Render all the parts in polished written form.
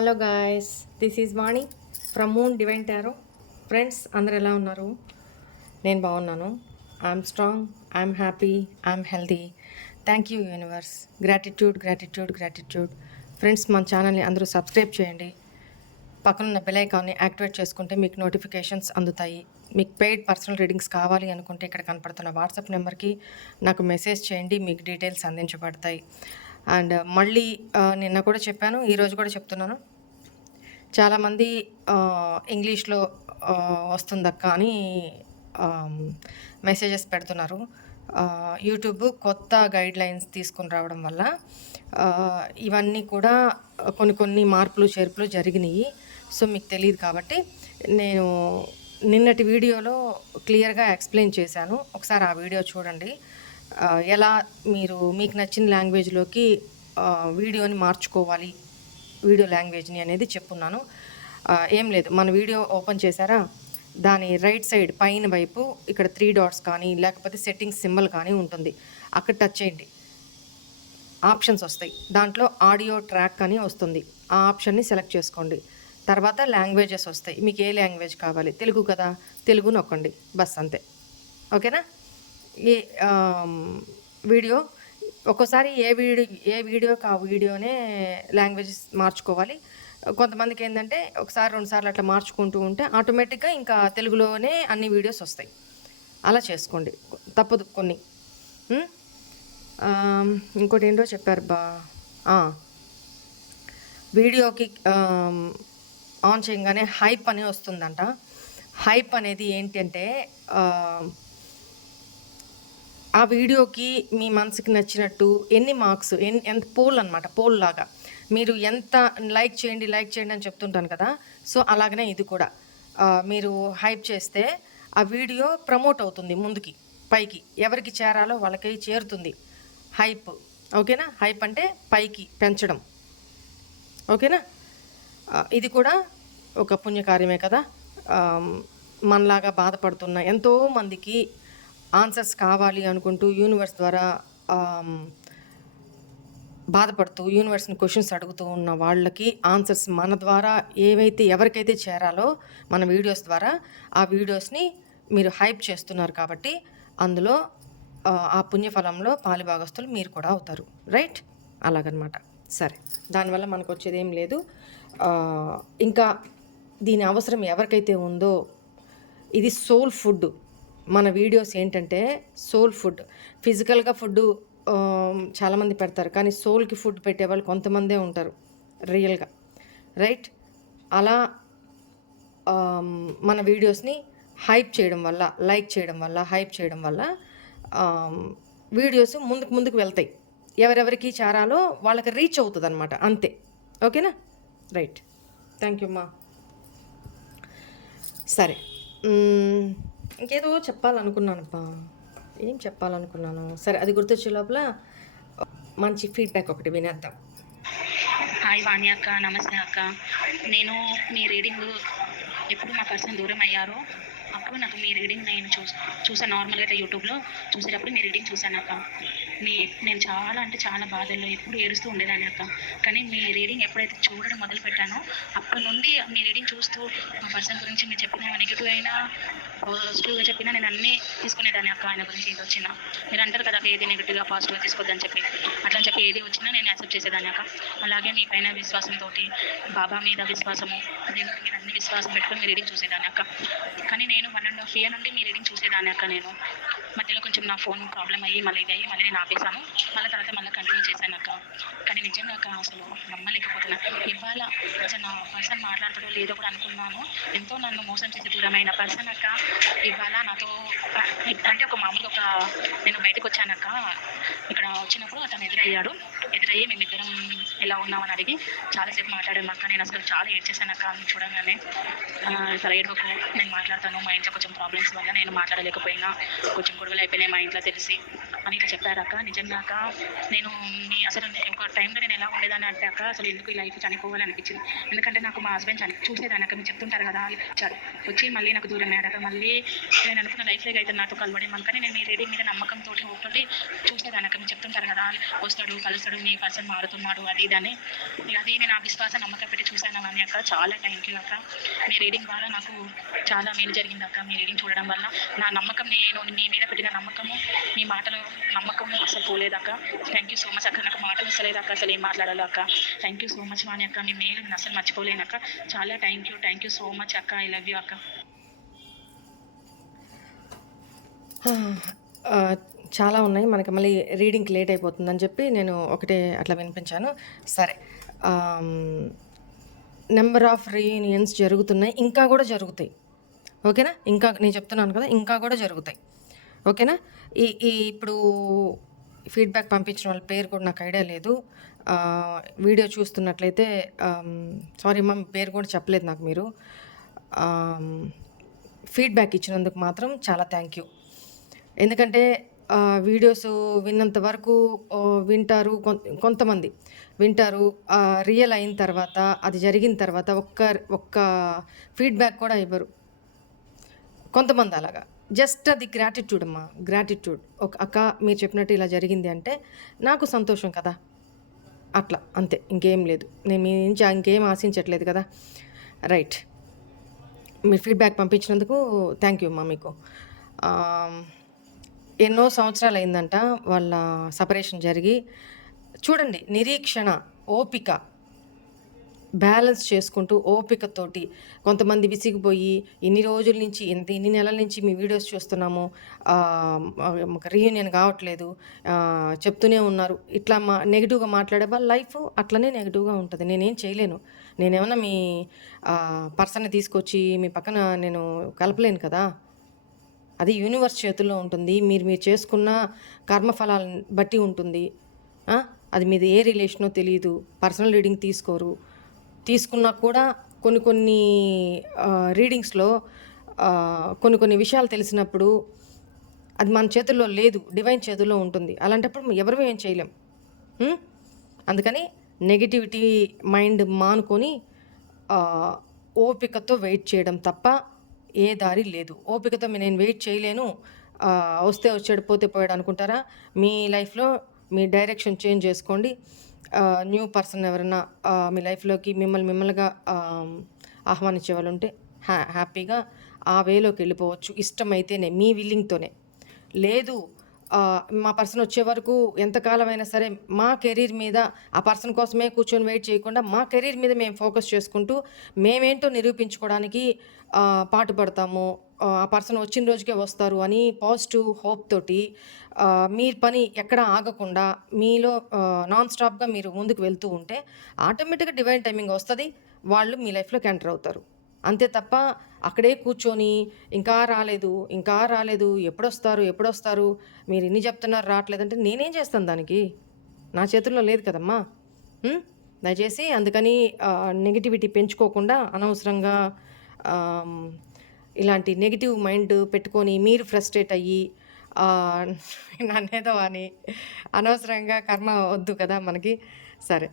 Hello guys, this is Vani from moon divine tarot. Friends అందరు ఎలా ఉన్నారు? నేను బాగున్నాను. I'm strong, I'm happy, I'm healthy. Thank you universe. Gratitude gratitude gratitude. Friends మన ఛానల్ని అందరూ సబ్స్క్రైబ్ చేయండి. పక్కనున్న బెల్ ఐకాన్ని యాక్టివేట్ చేసుకుంటే మీకు నోటిఫికేషన్స్ అందుతాయి. మీకు పెయిడ్ పర్సనల్ రీడింగ్స్ కావాలి అనుకుంటే ఇక్కడ కనపడుతున్న వాట్సాప్ నెంబర్కి నాకు మెసేజ్ చేయండి, మీకు డీటెయిల్స్ అందించబడతాయి. అండ్ మళ్ళీ నిన్న కూడా చెప్పాను, ఈరోజు కూడా చెప్తున్నాను. చాలామంది ఇంగ్లీష్లో వస్తుందక్క అని మెసేజెస్ పెడుతున్నారు. యూట్యూబ్ కొత్త గైడ్లైన్స్ తీసుకుని రావడం వల్ల ఇవన్నీ కూడా కొన్ని మార్పులు చేర్పులు జరిగినాయి. సో మీకు తెలియదు కాబట్టి నేను నిన్నటి వీడియోలో క్లియర్గా ఎక్స్ప్లెయిన్ చేశాను. ఒకసారి ఆ వీడియో చూడండి. ఎలా మీకు నచ్చిన లాంగ్వేజ్లోకి వీడియోని మార్చుకోవాలి, వీడియో లాంగ్వేజ్ని అనేది చెప్పున్నాను. ఏం లేదు, మన వీడియో ఓపెన్ చేశారా, దాని రైట్ సైడ్ పైన వైపు ఇక్కడ 3 డాట్స్ కానీ లేకపోతే సెట్టింగ్స్ సింబల్ కానీ ఉంటుంది. అక్కడ టచ్ చేయండి, ఆప్షన్స్ వస్తాయి. దాంట్లో ఆడియో ట్రాక్ అని వస్తుంది. ఆ ఆప్షన్ని సెలెక్ట్ చేసుకోండి. తర్వాత లాంగ్వేజెస్ వస్తాయి. మీకు ఏ లాంగ్వేజ్ కావాలి? తెలుగు కదా, తెలుగు నొక్కండి, బస్ అంతే. ఓకేనా? ఈ వీడియో ఒక్కోసారి ఏ వీడియోకి ఆ వీడియోనే లాంగ్వేజెస్ మార్చుకోవాలి. కొంతమందికి ఏంటంటే ఒకసారి 2 సార్లు అట్లా మార్చుకుంటూ ఉంటే ఆటోమేటిక్గా ఇంకా తెలుగులోనే అన్ని వీడియోస్ వస్తాయి. అలా చేసుకోండి, తప్పదు కొన్ని. ఇంకోటి ఏంటో చెప్పారు వీడియోకి ఆన్ చేయగానే హైప్ అని వస్తుందంట. హైప్ అనేది ఏంటంటే ఆ వీడియోకి మీ మనసుకి నచ్చినట్టు ఎన్ని మార్క్స్, ఎంత పోల్ అనమాట, పోల్ లాగా మీరు ఎంత లైక్ చేయండి అని చెప్తుంటాను కదా. సో అలాగనే ఇది కూడా మీరు హైప్ చేస్తే ఆ వీడియో ప్రమోట్ అవుతుంది ముందుకి, పైకి ఎవరికి చేరాలో వాళ్ళకి చేరుతుంది హైప్. ఓకేనా? హైప్ అంటే పైకి పెంచడం. ఓకేనా? ఇది కూడా ఒక పుణ్యకార్యమే కదా. మనలాగా బాధపడుతున్న ఎంతోమందికి ఆన్సర్స్ కావాలి అనుకుంటూ యూనివర్స్ ద్వారా బాధపడుతూ యూనివర్స్ని క్వశ్చన్స్ అడుగుతూ ఉన్న వాళ్ళకి ఆన్సర్స్ మన ద్వారా ఎవరికైతే చేరాలో మన వీడియోస్ ద్వారా ఆ వీడియోస్ని మీరు హైప్ చేస్తున్నారు కాబట్టి అందులో ఆ పుణ్యఫలంలో పాలిభాగస్తులు మీరు కూడా అవుతారు. రైట్? అలాగనమాట. సరే, దానివల్ల మనకు వచ్చేది ఏం లేదు. ఇంకా దీని అవసరం ఎవరికైతే ఉందో, ఇది సోల్ ఫుడ్. మన వీడియోస్ ఏంటంటే సోల్ ఫుడ్. ఫిజికల్గా ఫుడ్ చాలామంది పెడతారు, కానీ సోల్కి ఫుడ్ పెట్టేవాళ్ళు కొంతమందే ఉంటారు రియల్గా. రైట్? అలా మన వీడియోస్ని హైప్ చేయడం వల్ల, లైక్ చేయడం వల్ల, హైప్ చేయడం వల్ల వీడియోస్ ముందుకు వెళ్తాయి. ఎవరెవరికి చేరాలో వాళ్ళకి రీచ్ అవుతుంది అనమాట, అంతే. ఓకేనా? రైట్. థ్యాంక్ యూ అమ్మా. సరే, ఇంకేదో చెప్పాలనుకున్నానప్పా, ఏం చెప్పాలనుకున్నాను. సరే, అది గుర్తొచ్చే లోపల మంచి ఫీడ్బ్యాక్ ఒకటి వినేద్దాం. హాయ్ వాణి అక్క, నమస్తే అక్క. నేను మీ రీడింగ్ ఎప్పుడు మా పర్సన్ దూరం అయ్యారో అప్పుడు నాకు మీ రీడింగ్ నేను చూసాను. నార్మల్గా అయితే యూట్యూబ్లో చూసేటప్పుడు మీ రీడింగ్ చూశాను అక్క. నేను చాలా అంటే చాలా బాధల్లో ఎప్పుడు ఏడుస్తూ ఉండేదాన్ని అక్క. కానీ మీ రీడింగ్ ఎప్పుడైతే చూడడం మొదలు పెట్టానో అప్పటి నుండి మీ రీడింగ్ చూస్తూ మా పర్సన్ గురించి మీరు చెప్పిన నెగిటివ్ అయినా పాజిటివ్గా చెప్పినా నేను అన్నీ తీసుకునేదాన్ని అక్క. ఆయన గురించి ఏది వచ్చినా మీరు అంటారు కదా, ఏది నెగిటివ్గా పాజిటివ్గా తీసుకోవద్దని చెప్పి, అట్లని చెప్పి ఏది వచ్చినా నేను యాక్సెప్ట్ చేసేదాన్ని అక్క. అలాగే మీ పైన విశ్వాసంతో, బాబా మీద విశ్వాసము, దేవుడి మీద అన్ని విశ్వాసం పెట్టుకుని మీ రీడింగ్ చూసేదాన్ని అక్క. కానీ నేను 1.5 year నుండి మీ రీడింగ్ చూసేదాన్ని అక్క. నేను మధ్యలో కొంచెం నా ఫోన్ ప్రాబ్లం అయ్యి మళ్ళీ నేను ఆపేశాను. తర్వాత మళ్ళీ కంటిన్యూ చేశాను అక్క. కానీ నిజంగా అక్క అసలు నమ్మలేకపోతున్నా. ఇవాళ అసలు నా పర్సన్ మాట్లాడతాడో లేదో కూడా అనుకున్నాను. ఎంతో నన్ను మోసం చేసి దూరమైన పర్సన్ అక్క ఇవాళ నాతో అంటే మామూలుగా నేను బయటకు వచ్చానక్క. ఇక్కడ వచ్చినప్పుడు అతను ఎదురయ్యి మేమిద్దరం ఎలా ఉన్నామని అడిగి చాలాసేపు మాట్లాడాను అక్క. నేను అసలు చాలా ఏడ్చేసాను అక్క చూడగానే. సరే ఏడవకు, నేను మాట్లాడతాను, మా ఇంట్లో కొంచెం ప్రాబ్లమ్స్ వల్ల నేను మాట్లాడలేకపోయినా, కొంచెం గొడవలు అయిపోయినాయి మా ఇంట్లో తెలిసి అని ఇట్లా చెప్పారక్క. నిజంగా అక్క నేను అసలు ఒక టైంలో నేను ఎలా ఉండేదాన్ని అంటే అక్క, అసలు ఎందుకు ఈ లైఫ్ చనిపోవాలి చచ్చిపోవాలనిపించింది. ఎందుకంటే నాకు మా హస్బెండ్ చూసేదాన్ని అక్క, మీరు చెప్తుంటారు కదా వచ్చారు, వచ్చి మళ్ళీ నాకు దూరం అయ్యాక మళ్ళీ నేను అనుకున్న లైఫ్లో అయితే నాతో కలవడం కానీ నేను మీ రీడింగ్ మీద నమ్మకంతో ఒకటి చూసేదాన్ని అక్క, మీరు చెప్తుంటారు కదా వస్తాడు కలుస్తాడు మీ పర్సన్ మారుతున్నాడు అది ఇదని, అది నేను ఆ విశ్వాస నమ్మకం పెట్టి చూశాను అని అక్క. చాలా థ్యాంక్ యూ అక్క, మీ రీడింగ్ ద్వారా నాకు చాలా మేలు జరిగింది అక్క. మీ రీడింగ్ చూడడం వల్ల నా నమ్మకం, నేను మీ మీద పెట్టిన నమ్మకము, మీ మాటలు నమ్మకము అసలు పోలేదు అక్క. థ్యాంక్ యూ సో మచ్ అక్క, నాకు మాటలు వస్తలేదు అక్క, అసలు ఏం మాట్లాడాలో అక్క. థ్యాంక్ యూ సో మచ్ వాణి అక్క, మీ మేలు నేను అసలు మర్చిపోలేను అక్క. చాలా థ్యాంక్ యూ సో మచ్ అక్క. ఐ లవ్ యూ అక్క. చాలా ఉన్నాయి, మనకి మళ్ళీ రీడింగ్కి లేట్ అయిపోతుందని చెప్పి నేను ఒకటే అట్లా వినిపించాను. సరే, నెంబర్ ఆఫ్ రీయూనియన్స్ జరుగుతున్నాయి, ఇంకా కూడా జరుగుతాయి. ఓకేనా? ఇంకా నేను చెప్తున్నాను కదా, ఇంకా కూడా జరుగుతాయి. ఓకేనా? ఇప్పుడు ఫీడ్బ్యాక్ పంపించిన వాళ్ళ పేరు కూడా నాకు ఐడియా లేదు. వీడియో చూస్తున్నట్లయితే సారీ అమ్మ, మీ పేరు కూడా చెప్పలేదు నాకు మీరు. ఫీడ్బ్యాక్ ఇచ్చినందుకు మాత్రం చాలా థ్యాంక్ యూ. ఎందుకంటే వీడియోస్ విన్నంత వరకు వింటారు, కొంతమంది వింటారు, రియల్ అయిన తర్వాత అది జరిగిన తర్వాత ఒక్క ఫీడ్బ్యాక్ కూడా ఇవ్వరు కొంతమంది. అలాగా జస్ట్ అది గ్రాటిట్యూడ్ అమ్మా, గ్రాటిట్యూడ్. ఒక అక్క మీరు చెప్పినట్టు ఇలా జరిగింది అంటే నాకు సంతోషం కదా, అట్లా అంతే, ఇంకేం లేదు. నేను మీ నుంచి ఇంకేం ఆశించట్లేదు కదా. రైట్, మీరు ఫీడ్బ్యాక్ పంపించినందుకు థ్యాంక్ యూ అమ్మా మీకు. ఎన్నో సంవత్సరాలు అయిందంట వాళ్ళ సపరేషన్ జరిగి. చూడండి, నిరీక్షణ, ఓపిక, బ్యాలెన్స్ చేసుకుంటూ ఓపికతోటి. కొంతమంది విసిగిపోయి ఇన్ని రోజుల నుంచి ఇన్ని నెలల నుంచి మీ వీడియోస్ చూస్తున్నాము, రీయూనియన్ కావట్లేదు చెప్తూనే ఉన్నారు, ఇట్లా నెగిటివ్గా మాట్లాడే వాళ్ళ లైఫ్ అట్లనే నెగిటివ్గా ఉంటుంది. నేనేం చేయలేను. నేనేమన్నా మీ పర్సన్ని తీసుకొచ్చి మీ పక్కన నేను కలపలేను కదా. అది యూనివర్స్ చేతుల్లో ఉంటుంది. మీరు చేసుకున్న కర్మఫలాలను బట్టి ఉంటుంది. అది మీది ఏ రిలేషనో తెలియదు. పర్సనల్ రీడింగ్ తీసుకోరు. తీసుకున్నా కూడా కొన్ని రీడింగ్స్లో కొన్ని విషయాలు తెలిసినప్పుడు అది మన చేతుల్లో లేదు, డివైన్ చేతుల్లో ఉంటుంది. అలాంటప్పుడు ఎవరు ఏం చేయలేం. అందుకని నెగిటివిటీ మైండ్ మానుకొని ఓపికతో వెయిట్ చేయడం తప్ప ఏ దారి లేదు. ఓపికతో నేను వెయిట్ చేయలేను, వస్తే వచ్చాడు పోతే పోయాడు అనుకుంటారా? మీ లైఫ్లో మీ డైరెక్షన్ చేంజ్ చేసుకోండి. న్యూ పర్సన్ ఎవరైనా మీ లైఫ్లోకి మిమ్మల్నిగా ఆహ్వానించే వాళ్ళు ఉంటే హ్యాపీగా ఆ వేలోకి వెళ్ళిపోవచ్చు, ఇష్టమైతేనే, మీ విల్లింగ్తోనే. లేదు మా పర్సన్ వచ్చే వరకు ఎంతకాలమైనా సరే మా కెరీర్ మీద ఆ పర్సన్ కోసమే కూర్చొని వెయిట్ చేయకుండా మా కెరీర్ మీద మేము ఫోకస్ చేసుకుంటూ మేమేంటో నిరూపించుకోవడానికి పాటుపడతాము, ఆ పర్సన్ వచ్చిన రోజుకే వస్తారు అని పాజిటివ్ హోప్ తోటి మీ పని ఎక్కడ ఆగకుండా మీలో నాన్ స్టాప్గా మీరు ముందుకు వెళ్తూ ఉంటే ఆటోమేటిక్గా డివైన్ టైమింగ్ వస్తుంది, వాళ్ళు మీ లైఫ్లోకి ఎంటర్ అవుతారు. అంతే తప్ప అక్కడే కూర్చొని ఇంకా రాలేదు ఎప్పుడొస్తారు మీరు ఇన్ని చెప్తున్నారు రావట్లేదంటే నేనేం చేస్తాను దానికి? నా చేతుల్లో లేదు కదమ్మా. దయచేసి అందుకని నెగిటివిటీ పెంచుకోకుండా అనవసరంగా ఇలాంటి నెగిటివ్ మైండ్ పెట్టుకొని మీరు ఫ్రస్ట్రేట్ అయ్యి నన్నేదో అని అనవసరంగా కర్మ వద్దు కదా మనకి. సరే,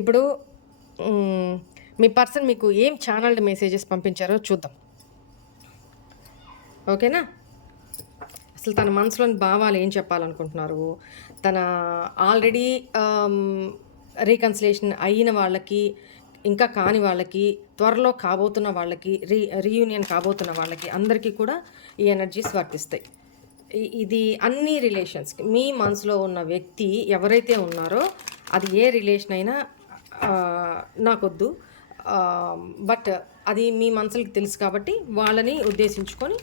ఇప్పుడు మీ పర్సన్ మీకు ఏం ఛానల్డ్ మెసేజెస్ పంపించారో చూద్దాం. ఓకేనా? అసలు తన మనసులోని భావాలు ఏం చెప్పాలనుకుంటున్నారు, తన ఆల్రెడీ రీకన్సిలేషన్ అయిన వాళ్ళకి, ఇంకా కాని వాళ్ళకి, త్వరలో కాబోతున్న వాళ్ళకి, రీయూనియన్ కాబోతున్న వాళ్ళకి అందరికీ కూడా ఈ ఎనర్జీస్ వర్తిస్తాయి. ఇది అన్ని రిలేషన్స్కి. మీ మనసులో ఉన్న వ్యక్తి ఎవరైతే ఉన్నారో అది ఏ రిలేషన్ అయినా నాకొద్దు, బట్ అది మీ మనసులకి తెలుసు కాబట్టి వాళ్ళని ఉద్దేశించుకొని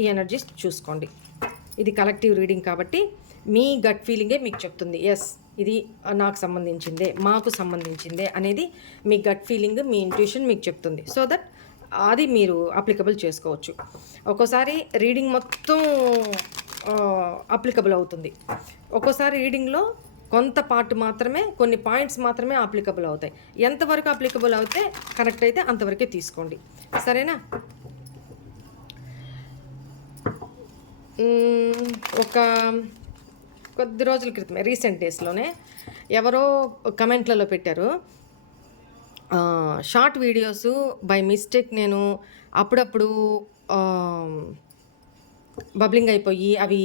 ఈ ఎనర్జీస్ చూసుకోండి. ఇది కలెక్టివ్ రీడింగ్ కాబట్టి మీ గట్ ఫీలింగే మీకు చెప్తుంది, ఎస్ ఇది నాకు సంబంధించిందే, మాకు సంబంధించిందే అనేది మీ గట్ ఫీలింగ్, మీ ఇంట్యూషన్ మీకు చెప్తుంది. సో దట్ అది మీరు అప్లికబుల్ చేసుకోవచ్చు. ఒక్కోసారి రీడింగ్ మొత్తం అప్లికబుల్ అవుతుంది, ఒక్కోసారి రీడింగ్లో కొంత పార్ట్ మాత్రమే, కొన్ని పాయింట్స్ మాత్రమే అప్లికబుల్ అవుతాయి. ఎంతవరకు అప్లికబుల్ అవుతే కరెక్ట్ అయితే అంతవరకే తీసుకోండి, సరేనా? ఒక కొద్ది రోజుల క్రితమే, రీసెంట్ డేస్లోనే ఎవరో కమెంట్లలో పెట్టారు, షార్ట్ వీడియోస్ బై మిస్టేక్ నేను అప్పుడప్పుడు బబ్లింగ్ అయిపోయి అవి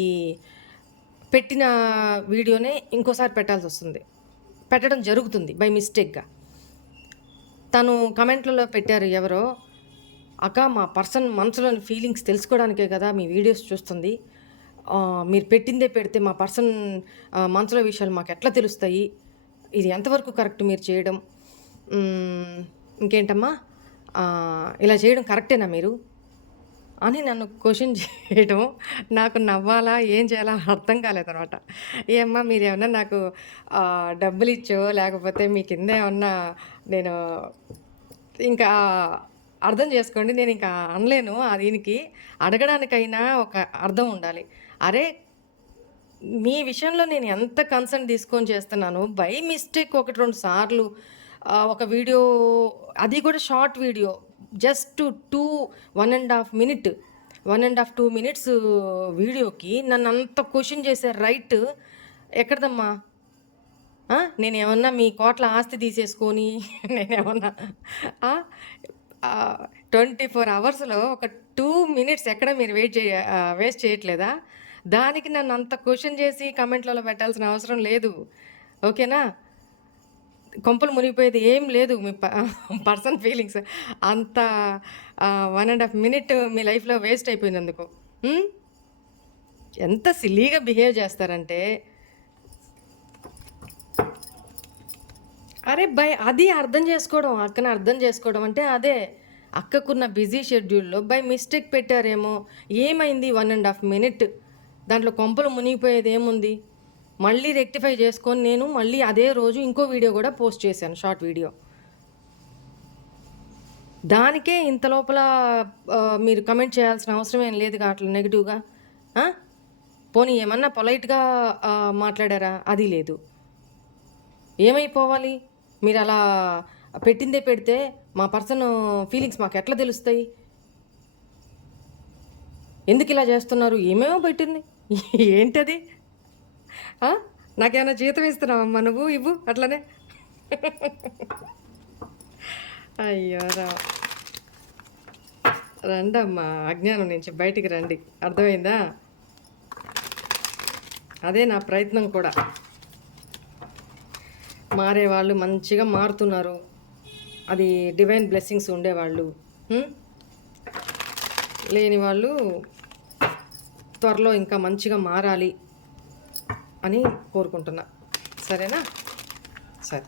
పెట్టిన వీడియోనే ఇంకోసారి పెట్టాల్సి వస్తుంది, పెట్టడం జరుగుతుంది బై మిస్టేక్గా. తను కమెంట్లలో పెట్టారు ఎవరో, అక్క మా పర్సన్ మనసులోని ఫీలింగ్స్ తెలుసుకోవడానికే కదా మీ వీడియోస్ చూస్తుంది, మీరు పెట్టిందే పెడితే మా పర్సన్ మనసులో విషయాలు మాకు ఎట్లా తెలుస్తాయి, ఇది ఎంతవరకు కరెక్ట్ మీరు చేయడం, ఇంకేంటమ్మా ఇలా చేయడం కరెక్టేనా మీరు అని నన్ను క్వశ్చన్ చేయడం నాకు నవ్వాలా ఏం చేయాలా అర్థం కాలేదనమాట. ఏమ్మా మీరేమన్నా నాకు డబ్బులు ఇచ్చో లేకపోతే మీ కింద ఏమన్నా నేను ఇంకా అర్థం చేసుకోండి, నేను ఇంకా అనలేను. దీనికి అడగడానికైనా ఒక అర్థం ఉండాలి. అరే మీ విషయంలో నేను ఎంత కన్సర్న్ తీసుకొని చేస్తున్నాను, బై మిస్టేక్ 1-2 సార్లు ఒక వీడియో, అది కూడా short video, just 1.5 minute 2 minutes వీడియోకి నన్ను అంత క్వశ్చన్ చేసే రైట్ ఎక్కడదమ్మా? నేనేమన్నా మీ కోట్ల ఆస్తి తీసేసుకొని నేనేమన్నా 24 అవర్స్లో ఒక 2 మినిట్స్ ఎక్కడ మీరు వేస్ట్ చేయట్లేదా? దానికి నన్ను అంత క్వశ్చన్ చేసి కమెంట్లలో పెట్టాల్సిన అవసరం లేదు, ఓకేనా? కొంపలు మునిగిపోయేది ఏం లేదు. మీ పర్సన్ ఫీలింగ్స్ అంత 1.5 మినిట్ మీ లైఫ్లో వేస్ట్ అయిపోయినందుకు ఎంత సిల్లీగా బిహేవ్ చేస్తారంటే, అరే అది అర్థం చేసుకోవడం, అక్కని అర్థం చేసుకోవడం అంటే అదే. అక్కకున్న బిజీ షెడ్యూల్లో బై మిస్టేక్ పెట్టారేమో, ఏమైంది 1.5 మినిట్, దాంట్లో కొంపలు మునిగిపోయేది ఏముంది? మళ్ళీ రెక్టిఫై చేసుకొని నేను మళ్ళీ అదే రోజు ఇంకో వీడియో కూడా పోస్ట్ చేశాను, షార్ట్ వీడియో. దానికే ఇంత లోపల మీరు కమెంట్ చేయాల్సిన అవసరం ఏం లేదు అట్లా నెగిటివ్గా. పోనీ ఏమన్నా పొలైట్గా మాట్లాడారా? అది లేదు. ఏమైపోవాలి? మీరు అలా పెట్టిందే పెడితే మా పర్సన్ ఫీలింగ్స్ మాకు ఎట్లా తెలుస్తాయి? ఎందుకు ఇలా చేస్తున్నారు? ఏమేమో పెట్టింది, ఏంటది? నాకేమైనా జీతం ఇస్తున్నావమ్మా నువ్వు? ఇవ్వు అట్లనే. అయ్యో రండమ్మా, అజ్ఞానం నుంచి బయటికి రండి, అర్థమైందా? అదే నా ప్రయత్నం కూడా. మారేవాళ్ళు మంచిగా మారుతున్నారు, అది డివైన్ బ్లెస్సింగ్స్ ఉండేవాళ్ళు. లేని వాళ్ళు త్వరలో ఇంకా మంచిగా మారాలి అని కోరుకుంటున్నా, సరేనా? సరే,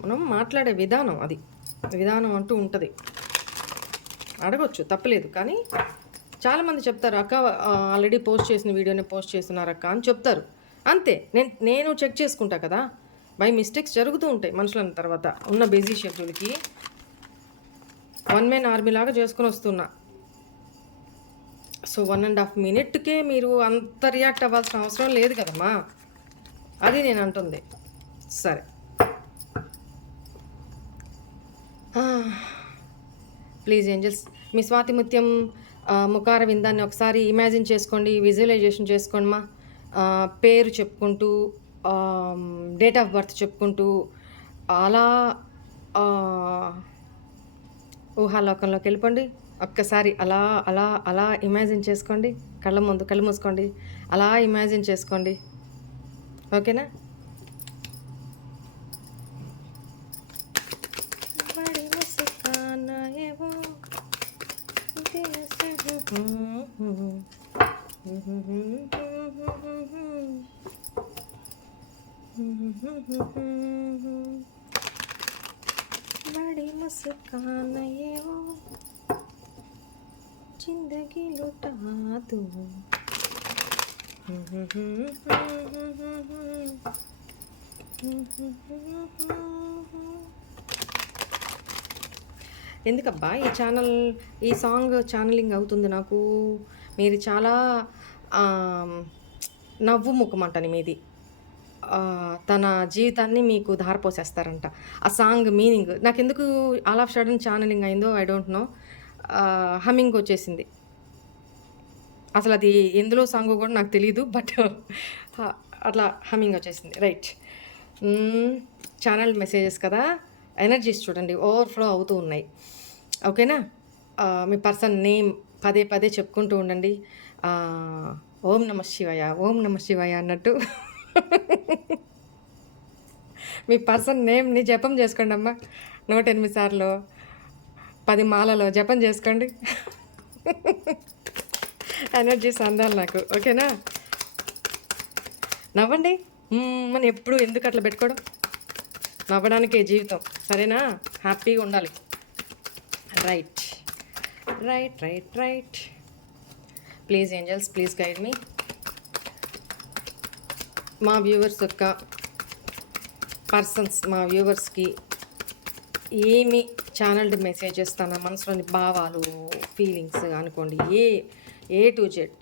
మనం మాట్లాడే విధానం, అది విధానం అంటూ ఉంటుంది, అడగొచ్చు తప్పలేదు. కానీ చాలామంది చెప్తారు, అక్క ఆల్రెడీ పోస్ట్ చేసిన వీడియోనే పోస్ట్ చేస్తున్నారు అక్క అని చెప్తారు, అంతే. నేను చెక్ చేసుకుంటా కదా, బై మిస్టేక్స్ జరుగుతూ ఉంటాయి మనుషులన్న తర్వాత. ఉన్న బిజీ షెడ్యూల్కి 1 man ఆర్మీ లాగా చేసుకుని వస్తున్నా. సో 1.5 మినిట్కే మీరు అంత రియాక్ట్ అవ్వాల్సిన అవసరం లేదు కదమ్మా, అది నేను అంటుంది. సరే, ప్లీజ్ ఏంజల్స్, మీ స్వాతి ముత్యం ముఖార విందాన్ని ఒకసారి ఇమాజిన్ చేసుకోండి, విజువలైజేషన్ చేసుకోండి మా. పేరు చెప్పుకుంటూ, డేట్ ఆఫ్ బర్త్ చెప్పుకుంటూ అలా ఊహాలోకంలోకి వెళ్ళిపోండి. ఒక్కసారి అలా అలా అలా ఇమాజిన్ చేసుకోండి, కళ్ళ ముందు కళ్ళు మూసుకోండి, అలా ఇమాజిన్ చేసుకోండి, ఓకేనా? बड़ी मुस्कान ये वो जिंदगी लुटा दो. ఎందుకబ్బా ఈ సాంగ్ ఛానలింగ్ అవుతుంది నాకు? మీరు చాలా నవ్వు ముఖమంటని మీది, తన జీవితాన్ని మీకు ధారపోసేస్తారంట. ఆ సాంగ్ మీనింగ్ నాకెందుకు ఆల్ ఆఫ్ సడన్ ఛానలింగ్ అయిందో ఐ డోంట్ నో, హమ్మింగ్ వచ్చేసింది. అసలు అది ఎందులో సాంగో కూడా నాకు తెలీదు. బట్ అట్లా హమ్మింగ్ వచ్చేసింది. రైట్. ఛానల్ మెసేజెస్ కదా! ఎనర్జీస్ చూడండి ఓవర్‌ఫ్లో అవుతూ ఉన్నాయి. ఓకేనా? మీ పర్సన్ నేమ్ పదే పదే చెప్పుకుంటూ ఉండండి. ఓం నమ శివాయ, ఓం నమ శివాయ అన్నట్టు మీ పర్సన్ నేమ్‌ని జపం చేసుకోండమ్మా. 108 సార్లో, 10 మాలలో జపం చేసుకోండి. ఎనర్జీస్ అందాలి నాకు. ఓకేనా? నవ్వండి. అని ఎప్పుడు ఎందుకు అట్లా పెట్టుకోవడం? నవ్వడానికే జీవితం. సరేనా? హ్యాపీగా ఉండాలి. Right. Right right right. Please angels, please guide me. మా వ్యూవర్స్ యొక్క పర్సన్స్, మా వ్యూవర్స్కి ఏమి ఛానల్డ్ మెసేజెస్, తన మనసులోని భావాలు, ఫీలింగ్స్ అనుకోండి, ఏ టు జెడ్,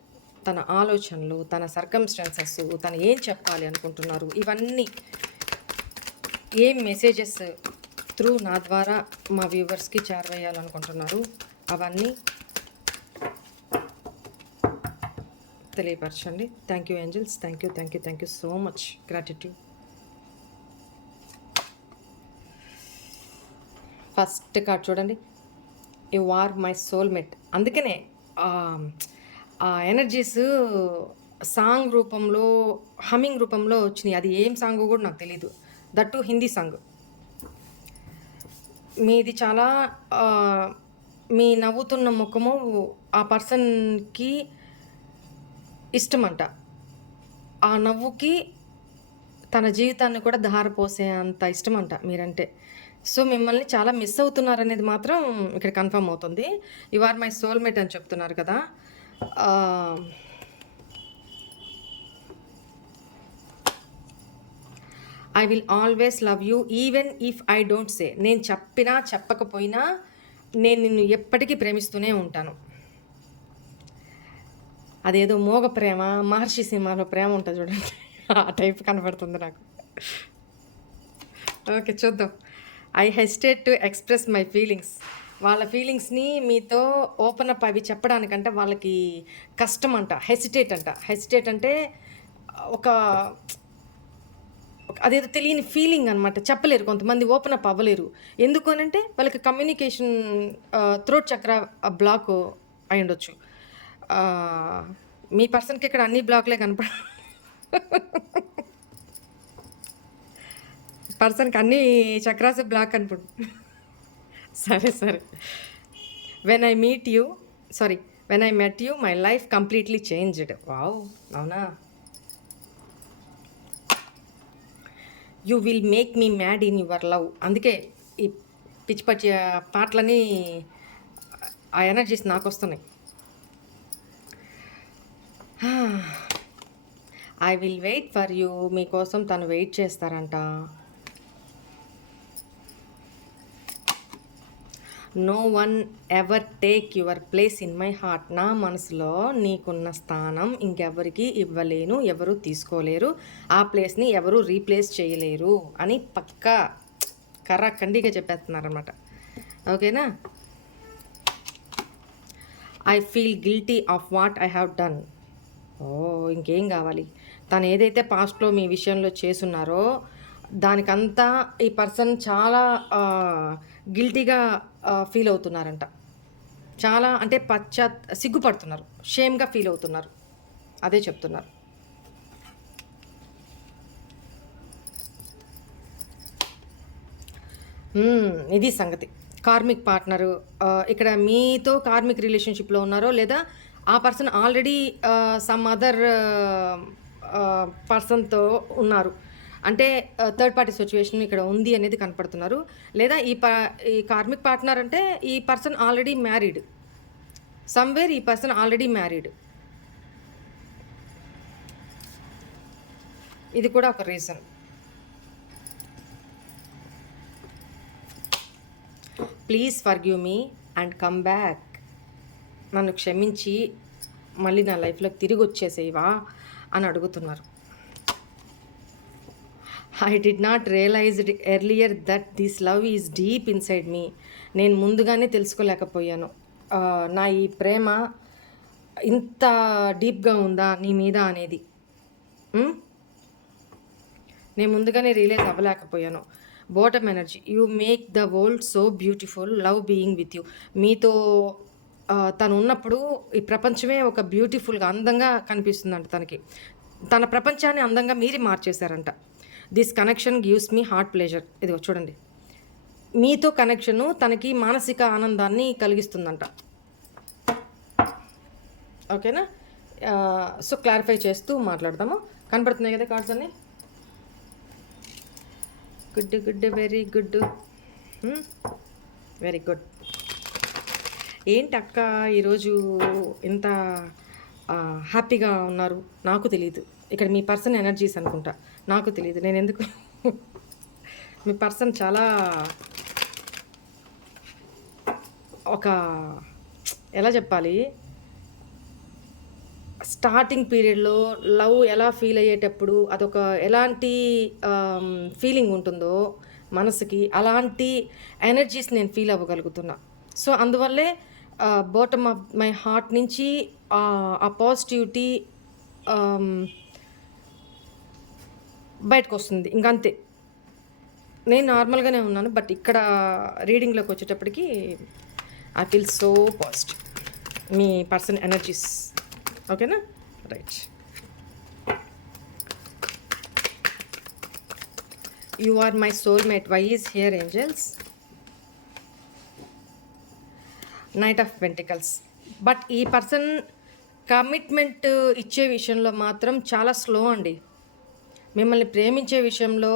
తన ఆలోచనలు, తన సర్కమ్స్టాన్సెస్, తను ఏం చెప్పాలి అనుకుంటున్నారు, ఇవన్నీ ఏం మెసేజెస్ త్రూ నా ద్వారా మా వ్యూవర్స్కి చేరవేయాలనుకుంటున్నారు, అవన్నీ తెలియపరచండి. Thank you angels. Thank you thank you thank you so much. Gratitude. First card చూడండి. You are my soulmate. అందుకనే ఆ ఎనర్జీస్ సాంగ్ రూపంలో, హమ్మింగ్ రూపంలో వచ్చినాయి. అది ఏం సాంగ్ కూడా నాకు తెలీదు. That Hindi song. మీది చాలా మీ నవ్వుతున్న ముఖము ఆ పర్సన్కి ఇష్టమంట. ఆ నవ్వుకి తన జీవితాన్ని కూడా ధారపోసే అంత ఇష్టమంట మీరంటే. సో మిమ్మల్ని చాలా మిస్ అవుతున్నారనేది మాత్రం ఇక్కడ కన్ఫర్మ్ అవుతుంది. యు ఆర్ మై సోల్మేట్ అని చెప్తున్నారు కదా. I will always love you even if I don't సే. నేను చెప్పినా చెప్పకపోయినా నేను నిన్ను ఎప్పటికీ ప్రేమిస్తూనే ఉంటాను. అదేదో మోగ ప్రేమ, మహర్షి సినిమాలో ప్రేమ ఉంటుంది చూడండి, ఆ టైప్ కనబడుతుంది నాకు. ఓకే, చూద్దాం. I hesitate to express my feelings. వాళ్ళ ఫీలింగ్స్ని మీతో ఓపెన్ అప్ అవి చెప్పడానికంటే వాళ్ళకి కష్టం అంట. హెసిటేట్ అంట. హెసిటేట్ అంటే ఒక అదేదో తెలియని ఫీలింగ్ అనమాట. చెప్పలేరు, కొంతమంది ఓపెన్ అప్ అవ్వలేరు. ఎందుకు అని అంటే వాళ్ళకి కమ్యూనికేషన్ థ్రోట్ చక్ర బ్లాక్ అయి ఉండొచ్చు. మీ పర్సన్కి ఇక్కడ అన్ని బ్లాక్లే కనపడ పర్సన్కి అన్ని చక్రాస్ బ్లాక్ కనపడు. సరే సరే. When I met you my life completely changed. Wow, అవునా? You will make me mad in your love. అందుకే ఈ పిచ్చి పచ్చి పాటలని, ఆ ఎనర్జీస్ నాకు వస్తున్నాయి. I will wait for you. మీకోసం తను వెయిట్ చేస్తారంట. No one ever take your place in my heart. నా మనసులో నీకున్న స్థానం ఇంకెవరికి ఇవ్వలేను, ఎవరు తీసుకోలేరు, ఆ ప్లేస్ని ఎవరు రీప్లేస్ చేయలేరు అని పక్కా కర్రాఖండిగా చెప్పేస్తున్నారనమాట. ఓకేనా? I feel guilty of what I have done. ఓ, ఇంకేం కావాలి? తను ఏదైతే పాస్ట్లో మీ విషయంలో చేసున్నారో దానికంతా ఈ పర్సన్ చాలా గిల్టీగా ఫీల్ అవుతున్నారంట. చాలా అంటే సిగ్గుపడుతున్నారు, షేమ్గా ఫీల్ అవుతున్నారు. అదే చెప్తున్నారు. ఇది సంగతి. కార్మిక్ పార్ట్నరు ఇక్కడ మీతో కార్మిక్ రిలేషన్షిప్లో ఉన్నారో, లేదా ఆ పర్సన్ ఆల్రెడీ సమ్ అదర్ పర్సన్తో ఉన్నారు అంటే థర్డ్ పార్టీ సిచ్యువేషన్ ఇక్కడ ఉంది అనేది కనపడుతున్నారు. లేదా ఈ కార్మిక్ పార్ట్నర్ అంటే ఈ పర్సన్ ఆల్రెడీ మ్యారీడ్. సమ్వేర్ ఈ పర్సన్ ఆల్రెడీ మ్యారీడ్. ఇది కూడా ఒక reason. Please forgive me and come back. నన్ను క్షమించి మళ్ళీ నా లైఫ్లోకి తిరిగి వచ్చేసేవా అని అడుగుతున్నారు. I did not realised earlier that this love is deep inside me. నేను ముందుగానే తెలుసుకోలేకపోయాను నా ఈ ప్రేమ ఇంత డీప్గా ఉందా నీ మీద అనేది నేను ముందుగానే రియలైజ్ అవ్వలేకపోయాను. Bottom energy, you make the world so beautiful, love being with you. మీతో తను ఉన్నప్పుడు ఈ ప్రపంచమే ఒక బ్యూటిఫుల్గా అందంగా కనిపిస్తుందంట తనకి. తన ప్రపంచాన్ని అందంగా మీరే మార్చేశారంట. This connection gives me heart pleasure. ఇదిగో చూడండి, మీతో కనెక్షను తనకి మానసిక ఆనందాన్ని కలిగిస్తుందంట. ఓకేనా? సో క్లారిఫై చేస్తూ మాట్లాడదాము. కనపడుతున్నాయి కదా కార్డ్స్ అన్నీ? Good, very good, very good. ఏంటి అక్క ఈరోజు ఇంత హ్యాపీగా ఉన్నారు? నాకు తెలియదు. ఇక్కడ మీ పర్సన్ ఎనర్జీస్ అనుకుంటా, నాకు తెలియదు. నేను ఎందుకు మీ పర్సన్ చాలా ఒక ఎలా చెప్పాలి, స్టార్టింగ్ పీరియడ్లో లవ్ ఎలా ఫీల్ అయ్యేటప్పుడు అదొక ఎలాంటి ఫీలింగ్ ఉంటుందో మనసుకి, అలాంటి ఎనర్జీస్ నేను ఫీల్ అవ్వగలుగుతున్నా. సో అందువల్లే బాటమ్ ఆఫ్ మై హార్ట్ నుంచి ఆ పాజిటివిటీ బయటకు వస్తుంది. ఇంకంతే. నేను నార్మల్గానే ఉన్నాను, బట్ ఇక్కడ రీడింగ్లోకి వచ్చేటప్పటికి ఐ ఫీల్ సో పాజిటివ్. మీ పర్సన్ ఎనర్జీస్. ఓకేనా? Right. You are my soulmate. Why is here angels? Knight of pentacles. But ఈ పర్సన్ కమిట్మెంట్ ఇచ్చే విషయంలో మాత్రం చాలా స్లో అండి. మిమ్మల్ని ప్రేమించే విషయంలో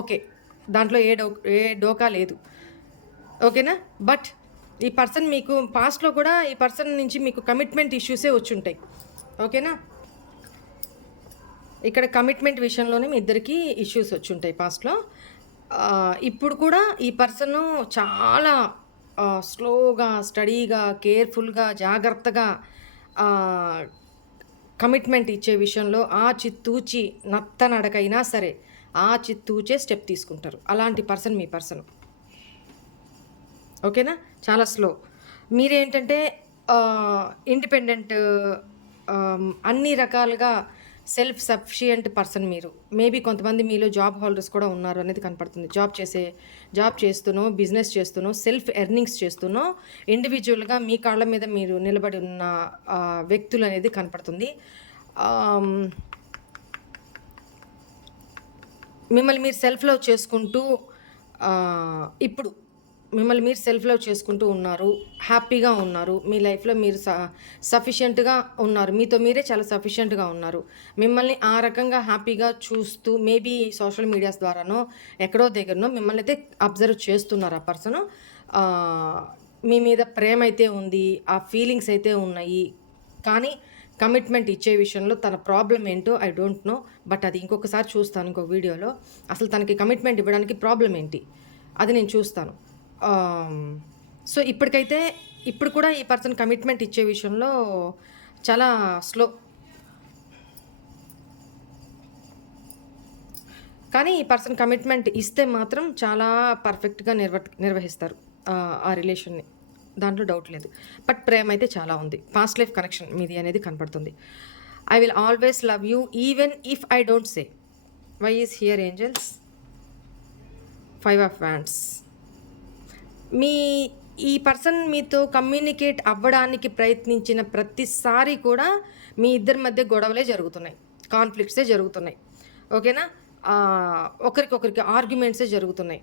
ఓకే, దాంట్లో ఏ డోకా లేదు. ఓకేనా? బట్ ఈ పర్సన్ మీకు పాస్ట్లో కూడా ఈ పర్సన్ నుంచి మీకు కమిట్మెంట్ ఇష్యూసే వచ్చి ఉంటాయి. ఓకేనా? ఇక్కడ కమిట్మెంట్ విషయంలోనే మీ ఇద్దరికి ఇష్యూస్ వచ్చి ఉంటాయి పాస్ట్లో. ఇప్పుడు కూడా ఈ పర్సన్ చాలా స్లోగా, స్టడీగా, కేర్ఫుల్గా, జాగ్రత్తగా కమిట్మెంట్ ఇచ్చే విషయంలో ఆచితూచి, నత్తనడకైనా సరే ఆచితూచే స్టెప్ తీసుకుంటారు. అలాంటి పర్సన్ మీ పర్సన్. ఓకేనా? చాలా స్లో. మీరేంటంటే ఇండిపెండెంట్, అన్ని రకాలుగా సెల్ఫ్ సఫిషియంట్ పర్సన్ మీరు. మేబీ కొంతమంది మీలో జాబ్ హోల్డర్స్ కూడా ఉన్నారు అనేది కనపడుతుంది. జాబ్ చేస్తూనో, బిజినెస్ చేస్తూనో, సెల్ఫ్ ఎర్నింగ్స్ చేస్తూనో, ఇండివిజువల్గా మీ కాళ్ళ మీద మీరు నిలబడి ఉన్న వ్యక్తులు అనేది కనపడుతుంది. మిమ్మల్ని మీరు సెల్ఫ్ లవ్ చేసుకుంటూ ఇప్పుడు మిమ్మల్ని మీరు సెల్ఫ్ లవ్ చేసుకుంటూ ఉన్నారు, హ్యాపీగా ఉన్నారు. మీ లైఫ్లో మీరు సఫిషియెంట్గా ఉన్నారు, మీతో మీరే చాలా సఫిషియెంట్గా ఉన్నారు. మిమ్మల్ని ఆ రకంగా హ్యాపీగా చూస్తూ మేబీ సోషల్ మీడియాస్ ద్వారానో ఎక్కడో దగ్గరనో మిమ్మల్ని అయితే అబ్జర్వ్ చేస్తున్నారు. ఆ పర్సన్ మీ మీద ప్రేమ అయితే ఉంది, ఆ ఫీలింగ్స్ అయితే ఉన్నాయి. కానీ కమిట్మెంట్ ఇచ్చే విషయంలో తన ప్రాబ్లం ఏంటో ఐ డోంట్ నో. బట్ అది ఇంకొకసారి చూస్తాను ఇంకొక వీడియోలో. అసలు తనకి కమిట్మెంట్ ఇవ్వడానికి ప్రాబ్లం ఏంటి అది నేను చూస్తాను. సో ఇప్పుడు కూడా ఈ పర్సన్ కమిట్మెంట్ ఇచ్చే విషయంలో చాలా స్లో. కానీ ఈ పర్సన్ కమిట్మెంట్ ఇస్తే మాత్రం చాలా పర్ఫెక్ట్గా నిర్వహిస్తారు ఆ రిలేషన్ని, దాంట్లో డౌట్ లేదు. బట్ ప్రేమ అయితే చాలా ఉంది. పాస్ట్ లైఫ్ కనెక్షన్ మీది అనేది కనపడుతుంది. I will always love you even if I don't say. Why is here angels? 5 of wands. ఈ పర్సన్ మీతో కమ్యూనికేట్ అవ్వడానికి ప్రయత్నించిన ప్రతిసారి కూడా మీ ఇద్దరి మధ్య గొడవలే జరుగుతున్నాయి, కాన్ఫ్లిక్ట్సే జరుగుతున్నాయి. ఓకేనా? ఒకరికొకరికి ఆర్గ్యుమెంట్సే జరుగుతున్నాయి.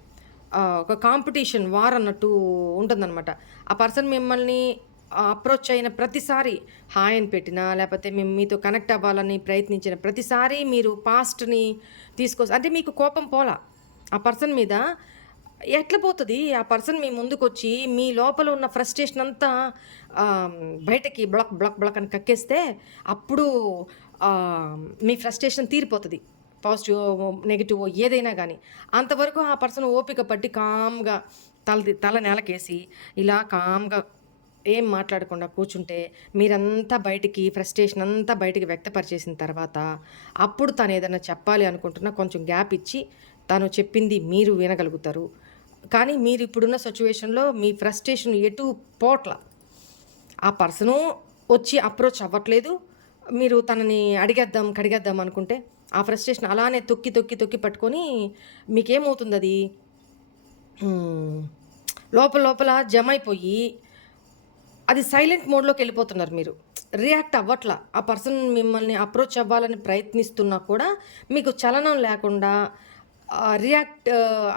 ఒక కాంపిటీషన్, వార్ అన్నట్టు ఉంటుందన్నమాట. ఆ పర్సన్ మిమ్మల్ని అప్రోచ్ అయిన ప్రతిసారి హాయ్ అని పెట్టినా, లేకపోతే మీతో కనెక్ట్ అవ్వాలని ప్రయత్నించిన ప్రతిసారి మీరు పాస్ట్ని అంటే మీకు కోపం పోలా ఆ పర్సన్ మీద. ఎట్లా పోతుంది? ఆ పర్సన్ మీ ముందుకు వచ్చి మీ లోపల ఉన్న ఫ్రస్ట్రేషన్ అంతా బయటకి బ్లాక్ బ్లాక్ బ్లాక్ అని కక్కేస్తే అప్పుడు మీ ఫ్రస్ట్రేషన్ తీరిపోతుంది. పాజిటివ్, నెగిటివ్ ఏదైనా కానీ. అంతవరకు ఆ పర్సన్ ఓపిక పట్టి కామ్గా తల నేలకేసి ఇలా కామ్గా ఏం మాట్లాడకుండా కూర్చుంటే మీరంతా బయటికి ఫ్రస్ట్రేషన్ అంతా బయటికి వ్యక్తపరిచేసిన తర్వాత అప్పుడు తను ఏదైనా చెప్పాలి అనుకుంటున్నా కొంచెం గ్యాప్ ఇచ్చి తను చెప్పింది మీరు వినగలుగుతారు. కానీ మీరు ఇప్పుడున్న సిచ్యువేషన్లో మీ ఫ్రస్ట్రేషన్ ఎటు పోట్ల. ఆ పర్సను వచ్చి అప్రోచ్ అవ్వట్లేదు. మీరు తనని కడిగేద్దాం అనుకుంటే ఆ ఫ్రస్ట్రేషన్ అలానే తొక్కి పట్టుకొని మీకేమవుతుందది లోపల జమ అయిపోయి అది సైలెంట్ మోడ్‌లోకి వెళ్ళిపోతున్నారు మీరు. రియాక్ట్ అవ్వట్ల. ఆ పర్సన్ మిమ్మల్ని అప్రోచ్ అవ్వాలని ప్రయత్నిస్తున్నా కూడా మీకు చలనం లేకుండా రియాక్ట్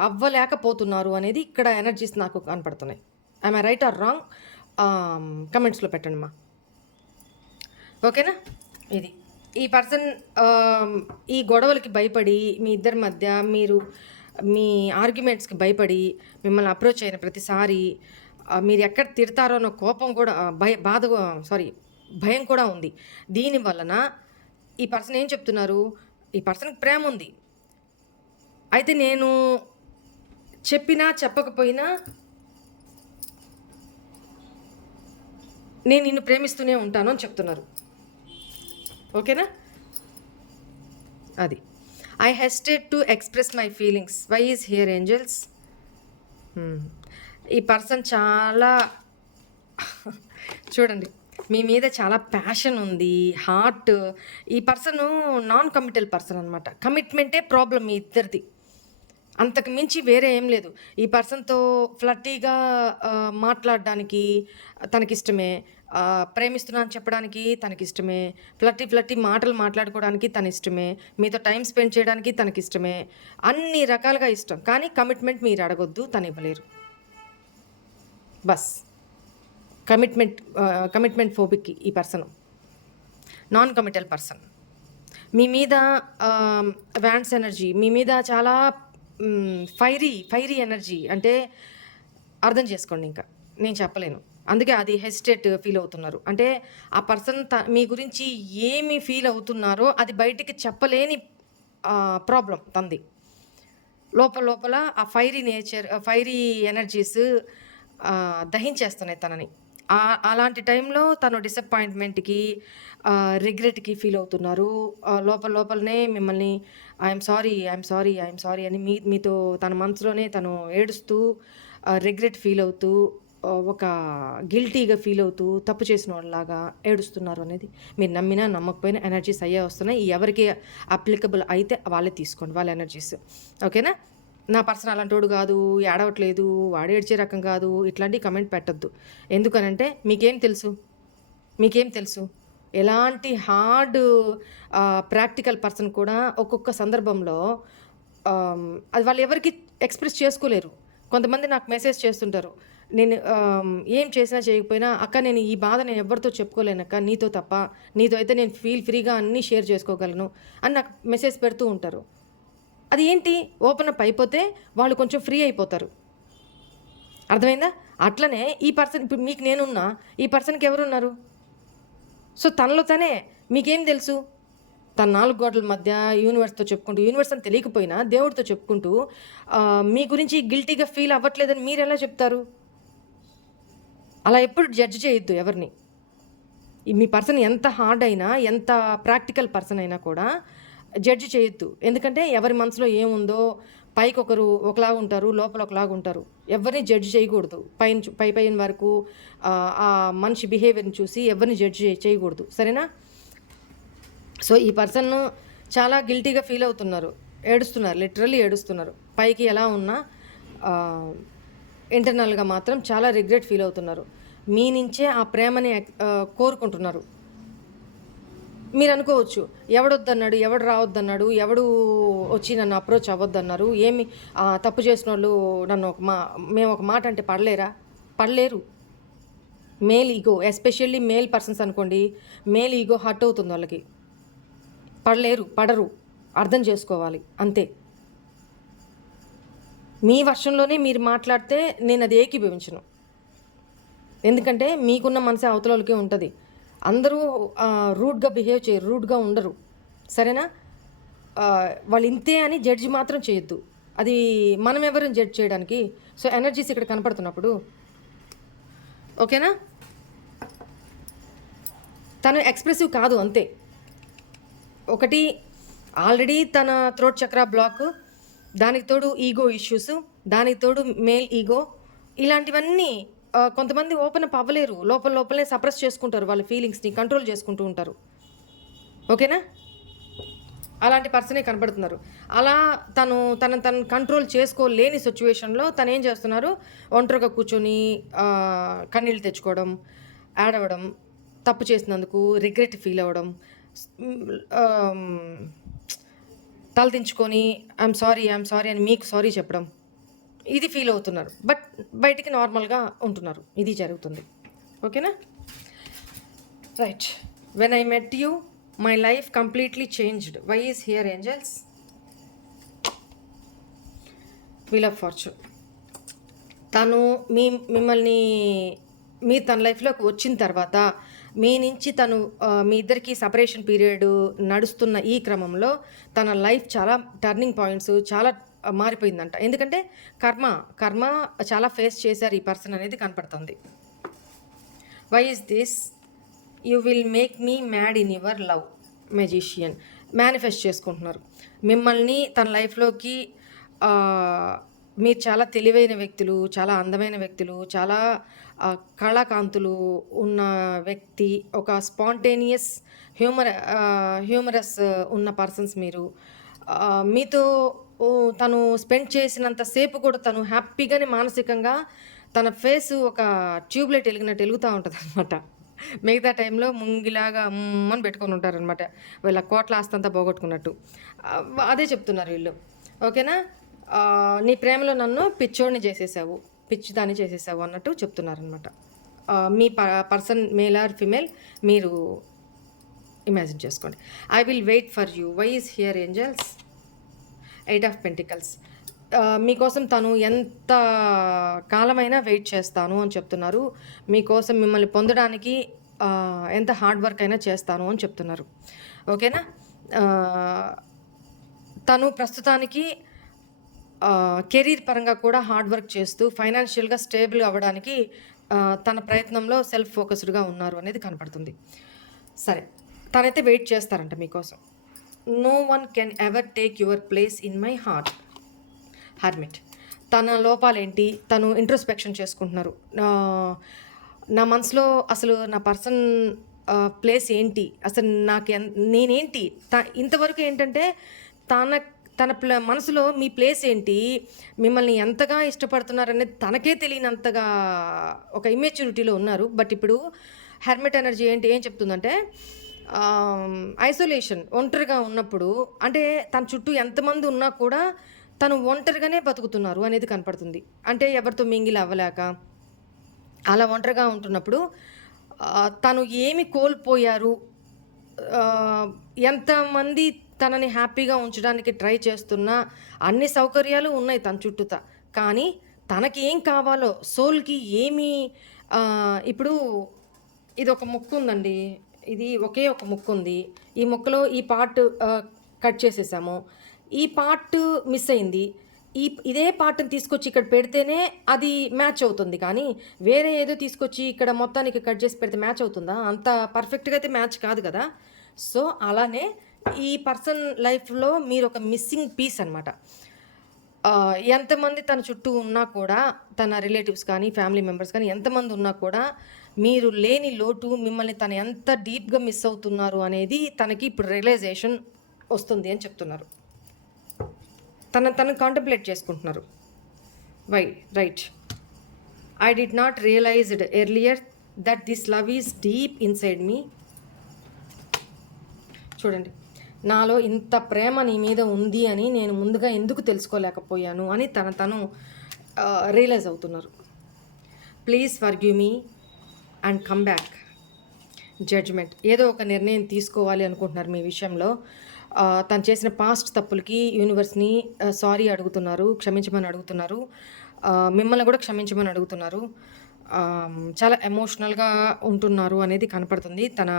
అవ్వలేకపోతున్నారు అనేది ఇక్కడ ఎనర్జీస్ నాకు కనపడుతున్నాయి. Am I right or wrong? కమెంట్స్‌లో పెట్టండమ్మా. ఓకేనా? ఇది. ఈ పర్సన్ ఈ గొడవలకి భయపడి మీ ఇద్దరి మధ్య మీ ఆర్గ్యుమెంట్స్‌కి భయపడి మిమ్మల్ని అప్రోచ్ అయిన ప్రతిసారి మీరు ఎక్కడ తిడతారో అన్న కోపం కూడా భయం కూడా ఉంది. దీని వలన ఈ పర్సన్ ఏం చెప్తున్నారు, ఈ పర్సన్‌కి ప్రేమ ఉంది. అయితే నేను చెప్పినా చెప్పకపోయినా నేను నిన్ను ప్రేమిస్తూనే ఉంటాను అని చెప్తున్నారు. ఓకేనా? అది. I hesitate to express my feelings. Why is here angels? ఈ పర్సన్ చాలా చూడండి, మీ మీద చాలా ప్యాషన్ ఉంది, హార్ట్. ఈ పర్సను నాన్ కమిటల్ పర్సన్ అనమాట. కమిట్మెంటే ప్రాబ్లం మీ ఇద్దరిది. అంతకు మించి వేరే ఏం లేదు. ఈ పర్సన్‌తో ఫ్లర్టీగా మాట్లాడడానికి తనకిష్టమే. ప్రేమిస్తున్నా అని చెప్పడానికి తనకిష్టమే. ఫ్లర్టీ మాటలు మాట్లాడుకోవడానికి తనిష్టమే. మీతో టైం స్పెండ్ చేయడానికి తనకిష్టమే. అన్ని రకాలుగా ఇష్టం. కానీ కమిట్మెంట్ మీరు అడగొద్దు, తను ఇవ్వలేరు. బస్. కమిట్మెంట్ ఫోబిక్ ఈ పర్సను. Non committal person. మీ మీద వ్యాన్స్ ఎనర్జీ, మీ మీద చాలా ఫైరీ ఎనర్జీ. అంటే అర్థం చేసుకోండి, ఇంకా నేను చెప్పలేను. అందుకే అది హెసిటేట్ ఫీల్ అవుతున్నారు. అంటే ఆ పర్సన్ మీ గురించి ఏమి ఫీల్ అవుతున్నారో అది బయటికి చెప్పలేని ప్రాబ్లం తంది. లోపల ఆ ఫైరీ ఎనర్జీస్ దహించేస్తున్నాయి తనని. అలాంటి టైంలో తను డిసప్పాయింట్మెంట్కి రిగ్రెట్కి ఫీల్ అవుతున్నారు. లోపలనే మిమ్మల్ని ఐఎమ్ సారీ అని మీతో తన మనసులోనే తను ఏడుస్తూ రిగ్రెట్ ఫీల్ అవుతూ ఒక గిల్టీగా ఫీల్ అవుతూ తప్పు చేసిన వాళ్ళలాగా ఏడుస్తున్నారు అనేది మీరు నమ్మినా నమ్మకపోయినా ఎనర్జీస్ అయ్యే వస్తున్నాయి. ఎవరికి అప్లికబుల్ అయితే వాళ్ళే తీసుకోండి వాళ్ళ ఎనర్జీస్. ఓకేనా? నా పర్సన్ అలాంటోడు కాదు, ఏడవట్లేదు, వాడు ఏడ్చే రకం కాదు, ఇట్లాంటి కమెంట్ పెట్టద్దు. ఎందుకనంటే మీకేం తెలుసు ఎలాంటి హార్డ్ ప్రాక్టికల్ పర్సన్ కూడా ఒక్కొక్క సందర్భంలో అది వాళ్ళు ఎవరికి ఎక్స్ప్రెస్ చేసుకోలేరు. కొంతమంది నాకు మెసేజ్ చేస్తుంటారు, నేను ఏం చేసినా చేయకపోయినా అక్క నేను ఈ బాధ నేను ఎవరితో చెప్పుకోలేనక్క, నీతో తప్ప. నీతో అయితే నేను ఫ్రీగా అన్నీ షేర్ చేసుకోగలను అని నాకు మెసేజ్ పెడుతూ ఉంటారు. అది ఏంటి, ఓపెన్ అప్ అయిపోతే వాళ్ళు కొంచెం ఫ్రీ అయిపోతారు. అర్థమైందా? అట్లనే ఈ పర్సన్, ఇప్పుడు మీకు నేనున్నా, ఈ పర్సన్కి ఎవరున్నారు? సో తనలో తనే మీకేం తెలుసు? తన 4 గోడల మధ్య యూనివర్స్తో చెప్పుకుంటూ, యూనివర్స్ అని తెలియకపోయినా దేవుడితో చెప్పుకుంటూ మీ గురించి గిల్టీగా ఫీల్ అవ్వట్లేదని మీరు ఎలా చెప్తారు? అలా ఎప్పుడు జడ్జ్ చేయొద్దు ఎవరిని. మీ పర్సన్ ఎంత హార్డ్ అయినా, ఎంత ప్రాక్టికల్ పర్సన్ అయినా కూడా జడ్జి చేయొద్దు. ఎందుకంటే ఎవరి మనసులో ఏముందో, పైకి ఒకలాగా ఉంటారు, లోపల ఒకలాగా ఉంటారు. ఎవరిని జడ్జి చేయకూడదు. పైన వరకు ఆ మనిషి బిహేవియర్ని చూసి ఎవరిని జడ్జి చేయకూడదు. సరేనా? సో ఈ పర్సన్ చాలా గిల్టీగా ఫీల్ అవుతున్నారు, ఏడుస్తున్నారు, లిటరల్లీ ఏడుస్తున్నారు. పైకి ఎలా ఉన్నా ఇంటర్నల్గా మాత్రం చాలా రిగ్రెట్ ఫీల్ అవుతున్నారు. మీ నుంచే ఆ ప్రేమని కోరుకుంటున్నారు. మీరు అనుకోవచ్చు, ఎవడొద్దన్నాడు, ఎవడు రావద్దన్నాడు, ఎవడు వచ్చి నన్ను అప్రోచ్ అవ్వద్దన్నారు, ఏమి తప్పు చేసిన వాళ్ళు నన్ను మేము ఒక మాట అంటే పడలేరు. Male ego, especially male persons అనుకోండి, మేల్ ఈగో హర్ట్ అవుతుంది వాళ్ళకి. పడరు. అర్థం చేసుకోవాలి అంతే. మీ వర్షంలోనే మీరు మాట్లాడితే నేను అది ఏకీభవించను. ఎందుకంటే మీకున్న మనసే అవతల వాళ్ళకే ఉంటుంది. అందరూ రూడ్గా బిహేవ్ చేయరు, రూడ్గా ఉండరు. సరేనా? వాళ్ళు ఇంతే అని జడ్జి మాత్రం చేయొద్దు. అది మనం ఎవరిని జడ్జ్ చేయడానికి? సో ఎనర్జీస్ ఇక్కడ కనపడుతున్నప్పుడు ఓకేనా? తను ఎక్స్ప్రెసివ్ కాదు అంతే. ఒకటి ఆల్రెడీ తన థ్రోట్ చక్ర బ్లాక్, దానికి తోడు ఈగో ఇష్యూస్, దానికి తోడు మేల్ ఈగో, ఇలాంటివన్నీ కొంతమంది ఓపెన్ అప్ అవ్వలేరు, లోపలనే సప్రెస్ చేసుకుంటారు, వాళ్ళ ఫీలింగ్స్ని కంట్రోల్ చేసుకుంటూ ఉంటారు. ఓకేనా? అలాంటి పర్సనే కనపడుతున్నారు. అలా తను కంట్రోల్ చేసుకోలేని సిచ్యువేషన్లో తను ఏం చేస్తున్నారు, ఒంటరిగా కూర్చొని కన్నీళ్ళు తెచ్చుకోవడం, ఏడవడం, తప్పు చేసినందుకు రిగ్రెట్ ఫీల్ అవ్వడం, తలదించుకొని ఐఎమ్ సారీ అని మీకు సారీ చెప్పడం, ఇది ఫీల్ అవుతున్నారు. బట్ బయటికి నార్మల్గా ఉంటున్నారు. ఇది జరుగుతుంది. ఓకేనా? Right. When I met you my life completely changed. Why is here angels? Wheel of fortune. తను మిమ్మల్ని మీరు తన లైఫ్లోకి వచ్చిన తర్వాత మీ నుంచి మీ ఇద్దరికి సపరేషన్ పీరియడ్ నడుస్తున్న ఈ క్రమంలో తన లైఫ్ చాలా టర్నింగ్ పాయింట్స్ చాలా మారిపోయిందంట. ఎందుకంటే కర్మ చాలా ఫేస్ చేశారు ఈ పర్సన్ అనేది కనపడుతుంది. Why is this? You will make me mad in your love. Magician manifest చేసుకుంటున్నారు మిమ్మల్ని తన లైఫ్లోకి. మీరు చాలా తెలివైన వ్యక్తులు, చాలా అందమైన వ్యక్తులు, చాలా కళాకాంతులు ఉన్న వ్యక్తి, ఒక స్పాంటేనియస్ హ్యూమరస్ ఉన్న పర్సన్స్ మీరు. మీతో తను స్పెండ్ చేసినంతసేపు కూడా తను హ్యాపీగానే మానసికంగా తన ఫేస్ ఒక ట్యూబ్లైట్ వెలిగినట్టు వెలుగుతూ ఉంటుంది అనమాట. మిగతా టైంలో ముంగిలాగా అని పెట్టుకొని ఉంటారనమాట, వీళ్ళ కోట్ల ఆస్తంతా పోగొట్టుకున్నట్టు. అదే చెప్తున్నారు వీళ్ళు. ఓకేనా? నీ ప్రేమలో నన్ను పిచ్చోడిని చేసేసావు, పిచ్చిదాన్ని చేసేసావు అన్నట్టు చెప్తున్నారనమాట. మీ పర్సన్ మేల్ ఆర్ ఫిమేల్ మీరు ఇమాజిన్ చేసుకోండి. I will wait for you. Why is here angels? 8 of pentacles. మీకోసం తను ఎంత కాలమైనా వెయిట్ చేస్తాను అని చెప్తున్నారు. మీకోసం మిమ్మల్ని పొందడానికి ఎంత హార్డ్ వర్క్ అయినా చేస్తాను అని చెప్తున్నారు. ఓకేనా? తను ప్రస్తుతానికి కెరీర్ పరంగా కూడా హార్డ్ వర్క్ చేస్తూ ఫైనాన్షియల్గా స్టేబుల్ అవ్వడానికి తన ప్రయత్నంలో సెల్ఫ్ ఫోకస్డ్గా ఉన్నారు అనేది కనపడుతుంది. సరే, తనైతే వెయిట్ చేస్తారంట మీకోసం. No one can ever take your place in my heart. Hermit. తన లోపాలేంటి తను ఇంట్రోస్పెక్షన్ చేసుకుంటున్నారు. నా మనసులో అసలు నా పర్సన్ ప్లేస్ ఏంటి, అసలు నేనేంటి, ఇంతవరకు ఏంటంటే తన మనసులో మీ ప్లేస్ ఏంటి, మిమ్మల్ని ఎంతగా ఇష్టపడుతున్నారనేది తనకే తెలియనంతగా ఒక ఇమ్మెచ్యూరిటీలో ఉన్నారు. బట్ ఇప్పుడు హెర్మిట్ ఎనర్జీ ఏం చెప్తుందంటే ఐసోలేషన్, ఒంటరిగా ఉన్నప్పుడు, అంటే తన చుట్టూ ఎంతమంది ఉన్నా కూడా తను ఒంటరిగానే బతుకుతున్నారు అనేది కనపడుతుంది. అంటే ఎవరితో మింగిల్ అవ్వలేక అలా ఒంటరిగా ఉంటున్నప్పుడు తను ఏమి కోల్పోయారు, ఎంతమంది తనని హ్యాపీగా ఉంచడానికి ట్రై చేస్తున్నా అన్ని సౌకర్యాలు ఉన్నాయి తన చుట్టూతా, కానీ తనకి ఏం కావాలో సోల్కి ఏమి. ఇప్పుడు ఇది ఒక ముక్కు ఉందండి, ఇది ఒకే ఒక ముక్కు ఉంది. ఈ ముక్కలో ఈ పార్ట్ కట్ చేసేసాము, ఈ పార్ట్ మిస్ అయింది. ఇదే పార్ట్ని తీసుకొచ్చి ఇక్కడ పెడితేనే అది మ్యాచ్ అవుతుంది, కానీ వేరే ఏదో తీసుకొచ్చి ఇక్కడ మొత్తానికి కట్ చేసి పెడితే మ్యాచ్ అవుతుందా? అంత పర్ఫెక్ట్గా అయితే మ్యాచ్ కాదు కదా. సో అలానే ఈ పర్సన్ లైఫ్లో మీరు ఒక మిస్సింగ్ పీస్ అనమాట. ఎంతమంది తన చుట్టూ ఉన్నా కూడా, తన రిలేటివ్స్ కానీ ఫ్యామిలీ మెంబర్స్ కానీ ఎంతమంది ఉన్నా కూడా మీరు లేని లోటు, మిమ్మల్ని తను ఎంత డీప్గా మిస్ అవుతున్నారు అనేది తనకి ఇప్పుడు రియలైజేషన్ వస్తుంది అని చెప్తున్నారు. తను కాంటంప్లేట్ చేసుకుంటున్నారు. Right. I did not realised earlier that this love is deep inside me. చూడండి, నాలో ఇంత ప్రేమ నీ మీద ఉంది అని నేను ముందుగా ఎందుకు తెలుసుకోలేకపోయాను అని తను రియలైజ్ అవుతున్నారు. Please forgive me and come back. Judgement. ఏదో ఒక నిర్ణయం తీసుకోవాలి అనుకుంటున్నారు మీ విషయంలో. తను చేసిన పాస్ట్ తప్పులకి యూనివర్స్ని సారీ అడుగుతున్నారు, క్షమించమని అడుగుతున్నారు, మిమ్మల్ని కూడా క్షమించమని అడుగుతున్నారు. చాలా ఎమోషనల్గా ఉంటున్నారు అనేది కనపడుతుంది. తన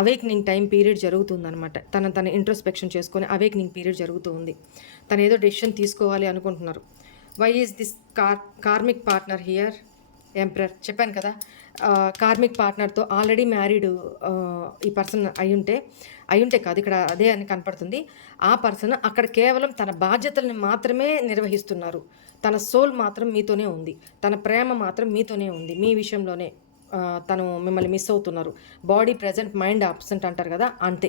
అవేక్నింగ్ టైం పీరియడ్ జరుగుతుందన్నమాట. తన ఇంట్రోస్పెక్షన్ చేసుకొని అవేక్నింగ్ పీరియడ్ జరుగుతూ ఉంది. తను ఏదో డెసిషన్ తీసుకోవాలి అనుకుంటున్నారు. Why is this karmic partner here emperor చెప్పాను కదా. కార్మిక్ పార్ట్నర్తో ఆల్రెడీ మ్యారీడ్ ఈ పర్సన్ అయ్యుంటే కాదు, ఇక్కడ అదే అని కనపడుతుంది. ఆ పర్సన్ అక్కడ కేవలం తన బాధ్యతలను మాత్రమే నిర్వహిస్తున్నారు. తన సోల్ మాత్రం మీతోనే ఉంది, తన ప్రేమ మాత్రం మీతోనే ఉంది. మీ విషయంలోనే తను మిమ్మల్ని మిస్ అవుతున్నారు. బాడీ ప్రెజెంట్, మైండ్ అబ్సెంట్ అంటారు కదా, అంతే.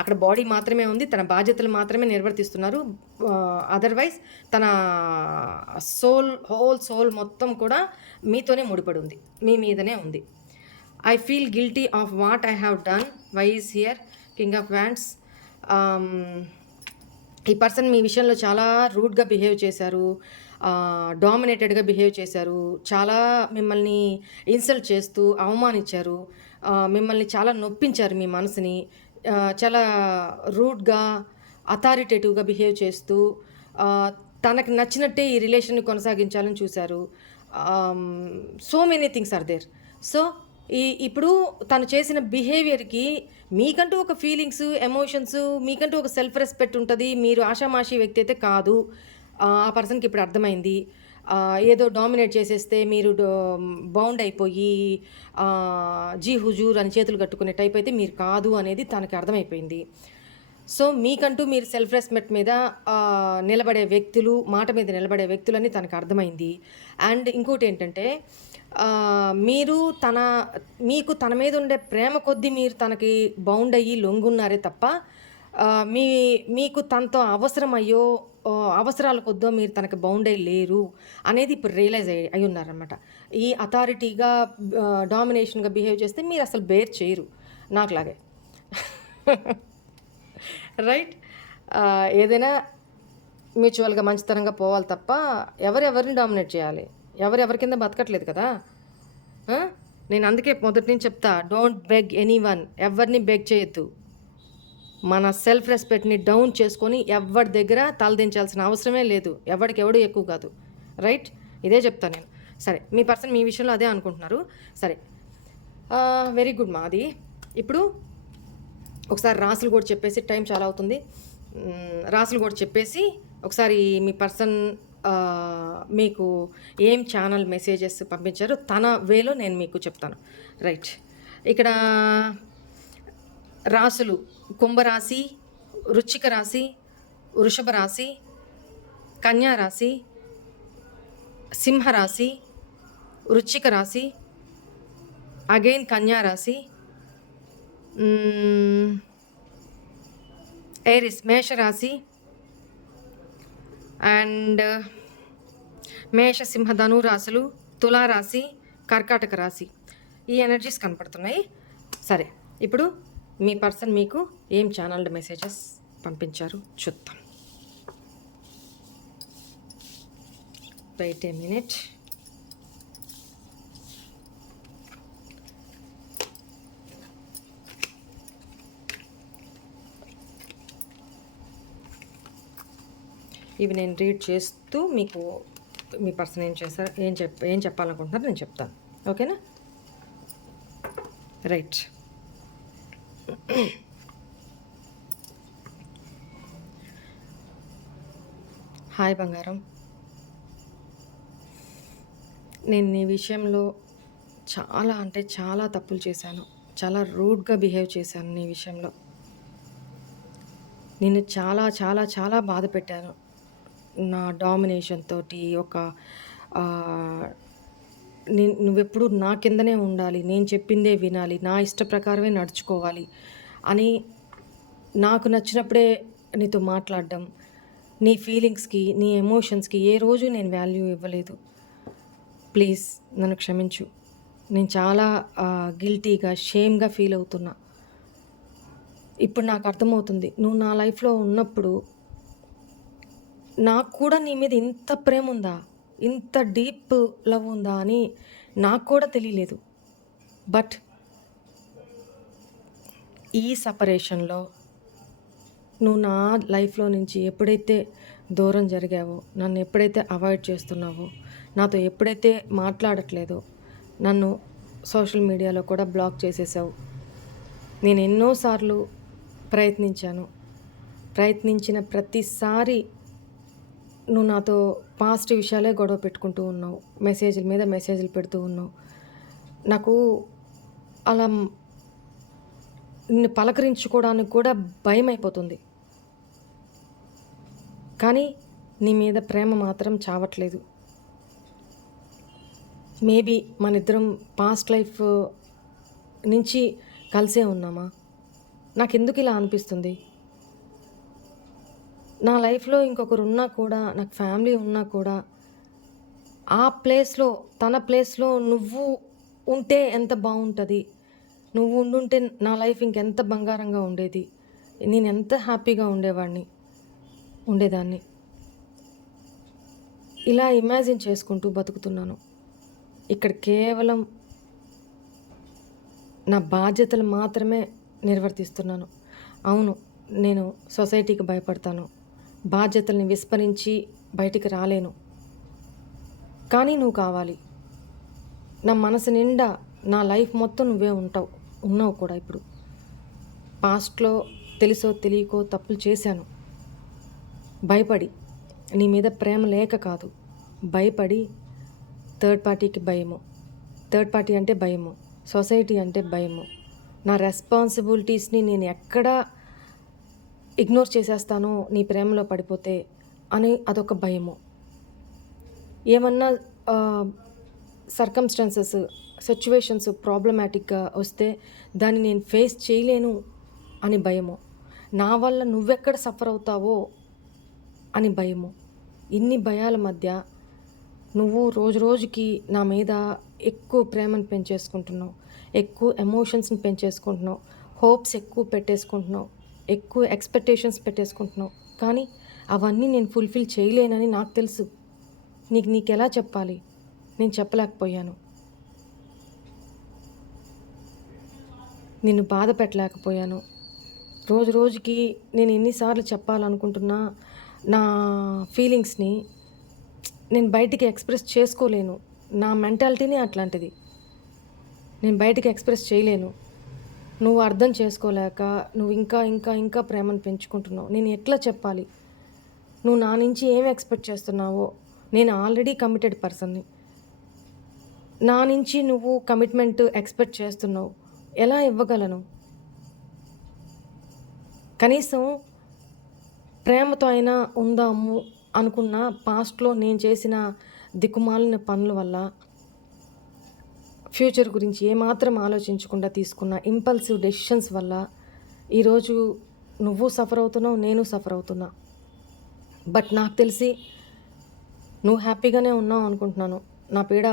అక్కడ బాడీ మాత్రమే ఉంది, తన బాధ్యతలు మాత్రమే నిర్వర్తిస్తున్నారు. అదర్వైజ్ తన హోల్ సోల్ మొత్తం కూడా మీతోనే ముడిపడి ఉంది, మీ మీదనే ఉంది. I feel guilty of what I have done. Why is here king of wands. ఈ పర్సన్ మీ విషయంలో చాలా రూడ్గా బిహేవ్ చేశారు, డామినేటెడ్గా బిహేవ్ చేశారు, చాలా మిమ్మల్ని ఇన్సల్ట్ చేస్తూ అవమానించారు, మిమ్మల్ని చాలా నొప్పించారు, మీ మనసుని చాలా రూడ్గా అథారిటేటివ్గా బిహేవ్ చేస్తూ తనకు నచ్చినట్టే ఈ రిలేషన్ని కొనసాగించాలని చూశారు. So many things are there. So ఇప్పుడు తను చేసిన బిహేవియర్కి మీకంటూ ఒక ఫీలింగ్స్, ఎమోషన్స్, మీకంటూ ఒక సెల్ఫ్ రెస్పెక్ట్ ఉంటుంది. మీరు ఆషామాషి వ్యక్తి అయితే కాదు. ఆ పర్సన్కి ఇప్పుడు అర్థమైంది. ఏదో డామినేట్ చేసేస్తే మీరు బౌండ్ అయిపోయి జీ హుజూర్ అని చేతులు కట్టుకునే టైప్ అయితే మీరు కాదు అనేది తనకి అర్థమైపోయింది. సో మీకంటూ మీరు సెల్ఫ్ రెస్పెక్ట్ మీద నిలబడే వ్యక్తులు, మాట మీద నిలబడే వ్యక్తులని తనకు అర్థమైంది. అండ్ ఇంకోటి ఏంటంటే మీకు తన మీద ఉండే ప్రేమ కొద్దీ మీరు తనకి బౌండ్ అయ్యి లొంగున్నారే తప్ప మీకు తనతో అవసరాల కొద్దో మీరు తనకి బౌండ్ అయ్యి లేరు అనేది ఇప్పుడు రియలైజ్ అయి ఉన్నారనమాట. ఈ అథారిటీగా డామినేషన్గా బిహేవ్ చేస్తే మీరు అసలు బేర్ చేయరు, నాకులాగే. రైట్. ఏదైనా మ్యూచువల్గా మంచితనంగా పోవాలి తప్ప ఎవరిని డామినేట్ చేయాలి? ఎవరి కింద బతకట్లేదు కదా. నేను అందుకే మొదటి నుంచి చెప్తా, డోంట్ బెగ్ ఎనీవన్. ఎవరిని బెగ్ చేయొద్దు. మన సెల్ఫ్ రెస్పెక్ట్ని డౌన్ చేసుకొని ఎవరి దగ్గర తలదించాల్సిన అవసరమే లేదు. ఎవడు ఎక్కువ కాదు. రైట్, ఇదే చెప్తాను నేను. సరే, మీ పర్సన్ మీ విషయంలో అదే అనుకుంటున్నారు. సరే, వెరీ గుడ్. మాది ఇప్పుడు ఒకసారి రాసులు కూడా చెప్పేసి, టైం చాలా అవుతుంది, రాసులు కూడా చెప్పేసి ఒకసారి మీ పర్సన్ మీకు ఏం ఛానల్ మెసేజెస్ పంపించారో తన వేలో నేను మీకు చెప్తాను. రైట్, ఇక్కడ రాసులు కుంభరాశి, వృశ్చిక రాశి, వృషభ రాశి, కన్యా రాశి, సింహరాశి, వృశ్చిక రాశి, అగైన్ కన్యా రాశి, ఏరిస్ మేషరాశి, అండ్ మేష సింహ ధను రాశులు, తులారాశి, కర్కాటక రాశి. ఈ ఎనర్జీస్ కనపడుతున్నాయి. సరే, ఇప్పుడు మీ పర్సన్ మీకు ఏం ఛానల్ మెసేజెస్ పంపించారు చూద్దాం. Wait a minute. ఇవి నేను రీడ్ చేస్తూ మీకు మీ పర్సన్ ఏం చెప్పాలనుకుంటున్నారు నేను చెప్తాను. ఓకేనా? రైట్. హాయ్ బంగారం, నేను నీ విషయంలో చాలా అంటే చాలా తప్పులు చేశాను. చాలా రూడ్గా బిహేవ్ చేశాను నీ విషయంలో. నిన్ను చాలా చాలా చాలా బాధ పెట్టాను నా డామినేషన్ తోటి. నువ్వెప్పుడు నా కిందనే ఉండాలి, నేను చెప్పిందే వినాలి, నా ఇష్ట ప్రకారమే నడుచుకోవాలి అని నాకు నచ్చినప్పుడే నీతో మాట్లాడడం, నీ ఫీలింగ్స్కి, నీ ఎమోషన్స్కి ఏ రోజు నేను వాల్యూ ఇవ్వలేదు. ప్లీజ్ నన్ను క్షమించు. నేను చాలా గిల్టీగా, షేమ్గా ఫీల్ అవుతున్నా. ఇప్పుడు నాకు అర్థమవుతుంది, నువ్వు నా లైఫ్లో ఉన్నప్పుడు నాకు కూడా నీ మీద ఇంత ప్రేమ ఉందా, ఇంత డీప్ లవ్ ఉందా అని నాకు కూడా తెలియలేదు. బట్ ఈ సపరేషన్లో నువ్వు నా లైఫ్లో నుంచి ఎప్పుడైతే దూరం జరిగావో, నన్ను ఎప్పుడైతే అవాయిడ్ చేస్తున్నావో, నాతో ఎప్పుడైతే మాట్లాడట్లేదో, నన్ను సోషల్ మీడియాలో కూడా బ్లాక్ చేసేసావు. నేను ఎన్నోసార్లు ప్రయత్నించిన ప్రతిసారి నువ్వు నాతో పాస్ట్ విషయాలే గొడవ పెట్టుకుంటూ ఉన్నావు. మెసేజ్‌ల మీద మెసేజ్‌లు పెడుతూ ఉన్నావు. నాకు అలా నిన్ను పలకరించుకోవడానికి కూడా భయమైపోతుంది. కానీ నీ మీద ప్రేమ మాత్రం చావట్లేదు. మేబీ మనిద్దరం పాస్ట్ లైఫ్ నుంచి కలిసే ఉన్నామా? నాకెందుకు ఇలా అనిపిస్తుంది? నా లైఫ్‌లో ఇంకొకరున్నా కూడా, నాకు ఫ్యామిలీ ఉన్నా కూడా, ఆ ప్లేస్‌లో, తన ప్లేస్‌లో నువ్వు ఉంటే ఎంత బావుంటది? నువ్వు ఉండుంటే నా లైఫ్ ఇంకెంత బంగారంగా ఉండేది. నేనెంత హ్యాపీగా ఉండేదాన్ని. ఇలా ఇమాజిన్ చేసుకుంటూ బతుకుతున్నాను. ఇక్కడ కేవలం నా బాధ్యతలు మాత్రమే నిర్వర్తిస్తున్నాను. అవును, నేను సొసైటీకి భయపడతాను. బాధ్యతల్ని విస్మరించి బయటికి రాలేను. కానీ నువ్వు కావాలి. నా మనసు నిండా నా లైఫ్ మొత్తం నువ్వే ఉన్నావు కూడా ఇప్పుడు. పాస్ట్‌లో తెలుసో తెలియకో తప్పులు చేశాను. భయపడి, నీ మీద ప్రేమ లేక కాదు. భయపడి థర్డ్ పార్టీకి భయము. థర్డ్ పార్టీ అంటే భయము. సొసైటీ అంటే భయము. నా రెస్పాన్సిబిలిటీస్‌ని నేను ఎక్కడ ఇగ్నోర్ చేసేస్తానో నీ ప్రేమలో పడిపోతే అని అదొక భయము. ఏమన్నా సర్కమ్‌స్టాన్సెస్, సిట్యుయేషన్స్ ప్రాబ్లమాటిక్‌గా వస్తే దాన్ని నేను ఫేస్ చేయలేను అని భయము. నా వల్ల నువ్వెక్కడ సఫర్ అవుతావో అని భయము. ఇన్ని భయాల మధ్య నువ్వు రోజుకి నా మీద ఎక్కువ ప్రేమను పెంచేసుకుంటున్నావు. ఎక్కువ ఎమోషన్స్‌ని పెంచేసుకుంటున్నావు. హోప్స్ ఎక్కువ పెట్టేసుకుంటున్నావు. ఎక్కువ ఎక్స్‌పెక్టేషన్స్ పెట్టేసుకుంటున్నావు. కానీ అవన్నీ నేను ఫుల్‌ఫిల్ చేయలేనని నాకు తెలుసు. నీకెలా చెప్పాలి? నేను చెప్పలేకపోయాను. నిన్ను బాధ పెట్టలేకపోయాను. రోజుకి నేను ఎన్నిసార్లు చెప్పాలనుకుంటున్నా నా ఫీలింగ్స్‌ని నేను బయటికి ఎక్స్‌ప్రెస్ చేసుకోలేను. నా మెంటాలిటీనే అట్లాంటిది. నేను బయటికి ఎక్స్‌ప్రెస్ చేయలేను. నువ్వు అర్థం చేసుకోలేక నువ్వు ఇంకా ప్రేమను పెంచుకుంటున్నావు. నేను ఎట్లా చెప్పాలి? నువ్వు నా నుంచి ఏం ఎక్స్‌పెక్ట్ చేస్తున్నావో? నేను ఆల్రెడీ కమిటెడ్ పర్సన్‌ని. నా నుంచి నువ్వు కమిట్మెంట్ ఎక్స్‌పెక్ట్ చేస్తున్నావు. ఎలా ఇవ్వగలను? కనీసం ప్రేమతో అయినా ఉందాము అనుకున్న పాస్ట్‌లో నేను చేసిన దిక్కుమాలిన పనుల వల్ల, ఫ్యూచర్ గురించి ఏమాత్రం ఆలోచించకుండా తీసుకున్న ఇంపల్సివ్ డెసిషన్స్ వల్ల ఈరోజు నువ్వు సఫర్ అవుతున్నావు, నేను సఫర్ అవుతున్నా. బట్ నాకు తెలిసి నువ్వు హ్యాపీగానే ఉన్నావు అనుకుంటున్నాను. నా పీడ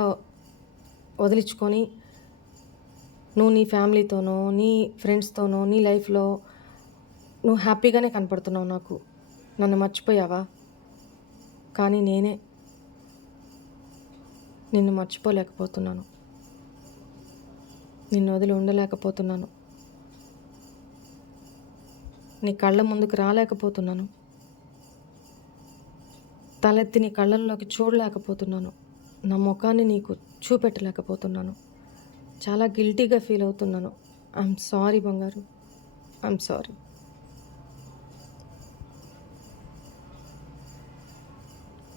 వదిలించుకొని నువ్వు నీ ఫ్యామిలీతోనో, నీ ఫ్రెండ్స్తోనో, నీ లైఫ్‌లో నువ్వు హ్యాపీగానే కనపడుతున్నావు నాకు. నన్ను మర్చిపోయావా? కానీ నేనే నిన్ను మర్చిపోలేకపోతున్నాను. నిన్ను వదిలి ఉండలేకపోతున్నాను. నీ కళ్ళ ముందుకు రాలేకపోతున్నాను. తలెత్తి నీ కళ్ళల్లోకి చూడలేకపోతున్నాను. నా ముఖాన్ని నీకు చూపెట్టలేకపోతున్నాను. చాలా గిల్టీగా ఫీల్ అవుతున్నాను. ఐఎమ్ సారీ బంగారు. I'm sorry.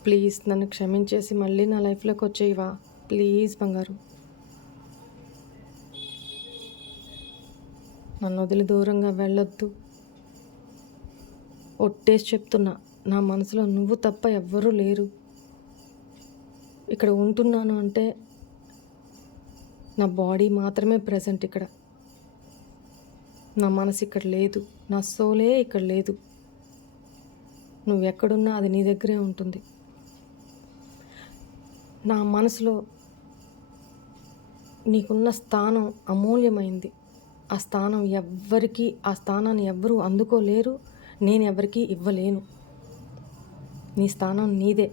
ప్లీజ్ నన్ను క్షమించేసి మళ్ళీ నా లైఫ్లోకి వచ్చేయవా? ప్లీజ్ బంగారు. నన్ను వదిలి దూరంగా వెళ్ళొద్దు. ఒట్టేసి చెప్తున్నా, నా మనసులో నువ్వు తప్ప ఎవ్వరూ లేరు. ఇక్కడ ఉంటున్నాను అంటే నా బాడీ మాత్రమే ప్రెజెంట్ ఇక్కడ. నా మనసు ఇక్కడ లేదు. నా సోలే ఇక్కడ లేదు. నువ్వు ఎక్కడున్నా అది నీ దగ్గరే ఉంటుంది. నా మనసులో నీకున్న స్థానం అమూల్యమైంది. ఆ స్థానాన్ని ఎవ్వరూ అందుకోలేరు. నేను ఎవరికీ ఇవ్వలేను. నీ స్థానం నీదే.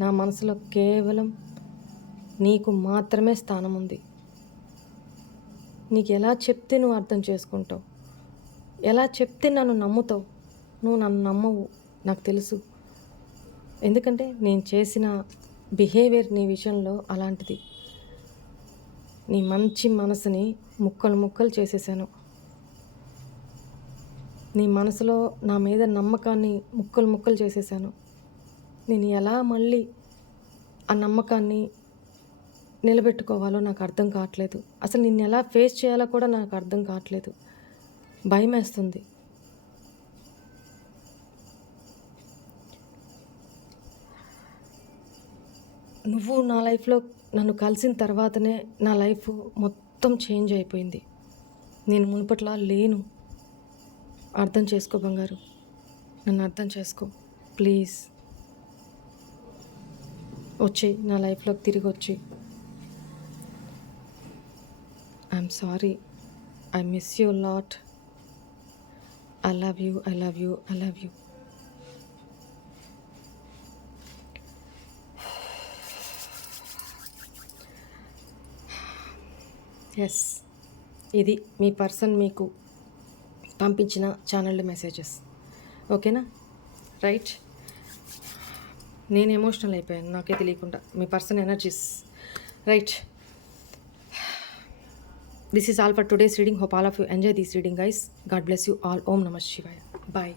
నా మనసులో కేవలం నీకు మాత్రమే స్థానం ఉంది. నీకు ఎలా చెప్తే నువ్వు అర్థం చేసుకుంటావు? ఎలా చెప్తే నన్ను నమ్ముతావు? నువ్వు నన్ను నమ్మవు, నాకు తెలుసు. ఎందుకంటే నేను చేసిన బిహేవియర్ నీ విషయంలో అలాంటిది. నీ మంచి మనసుని ముక్కలు చేసేసాను. నీ మనసులో నా మీద నమ్మకాన్ని ముక్కలు చేసేసాను. నేను ఎలా మళ్ళీ ఆ నమ్మకాన్ని నిలబెట్టుకోవాలో నాకు అర్థం కావట్లేదు. అసలు నిన్ను ఎలా ఫేస్ చేయాలో కూడా నాకు అర్థం కావట్లేదు. భయమేస్తుంది. నువ్వు నా లైఫ్లో నన్ను కలిసిన తర్వాతనే నా లైఫ్ మొత్తం చేంజ్ అయిపోయింది. నేను మునుపట్లా లేను. అర్థం చేసుకో బంగారు, నన్ను అర్థం చేసుకో ప్లీజ్. వచ్చి నా లైఫ్లోకి తిరిగి వచ్చి. I'm sorry, I miss you lot. I love you, I love you, I love you. Yes, ఇది మీ పర్సన్ మీకు పంపించిన ఛానల్ మెసేజెస్. ఓకేనా? రైట్. నేను ఎమోషనల్ అయిపోయాను నాకే తెలియకుండా. మీ person energies. Right. This is all for today's reading. Hope all of you enjoy this reading, guys. God bless you all. Om Namah Shivaya. Bye.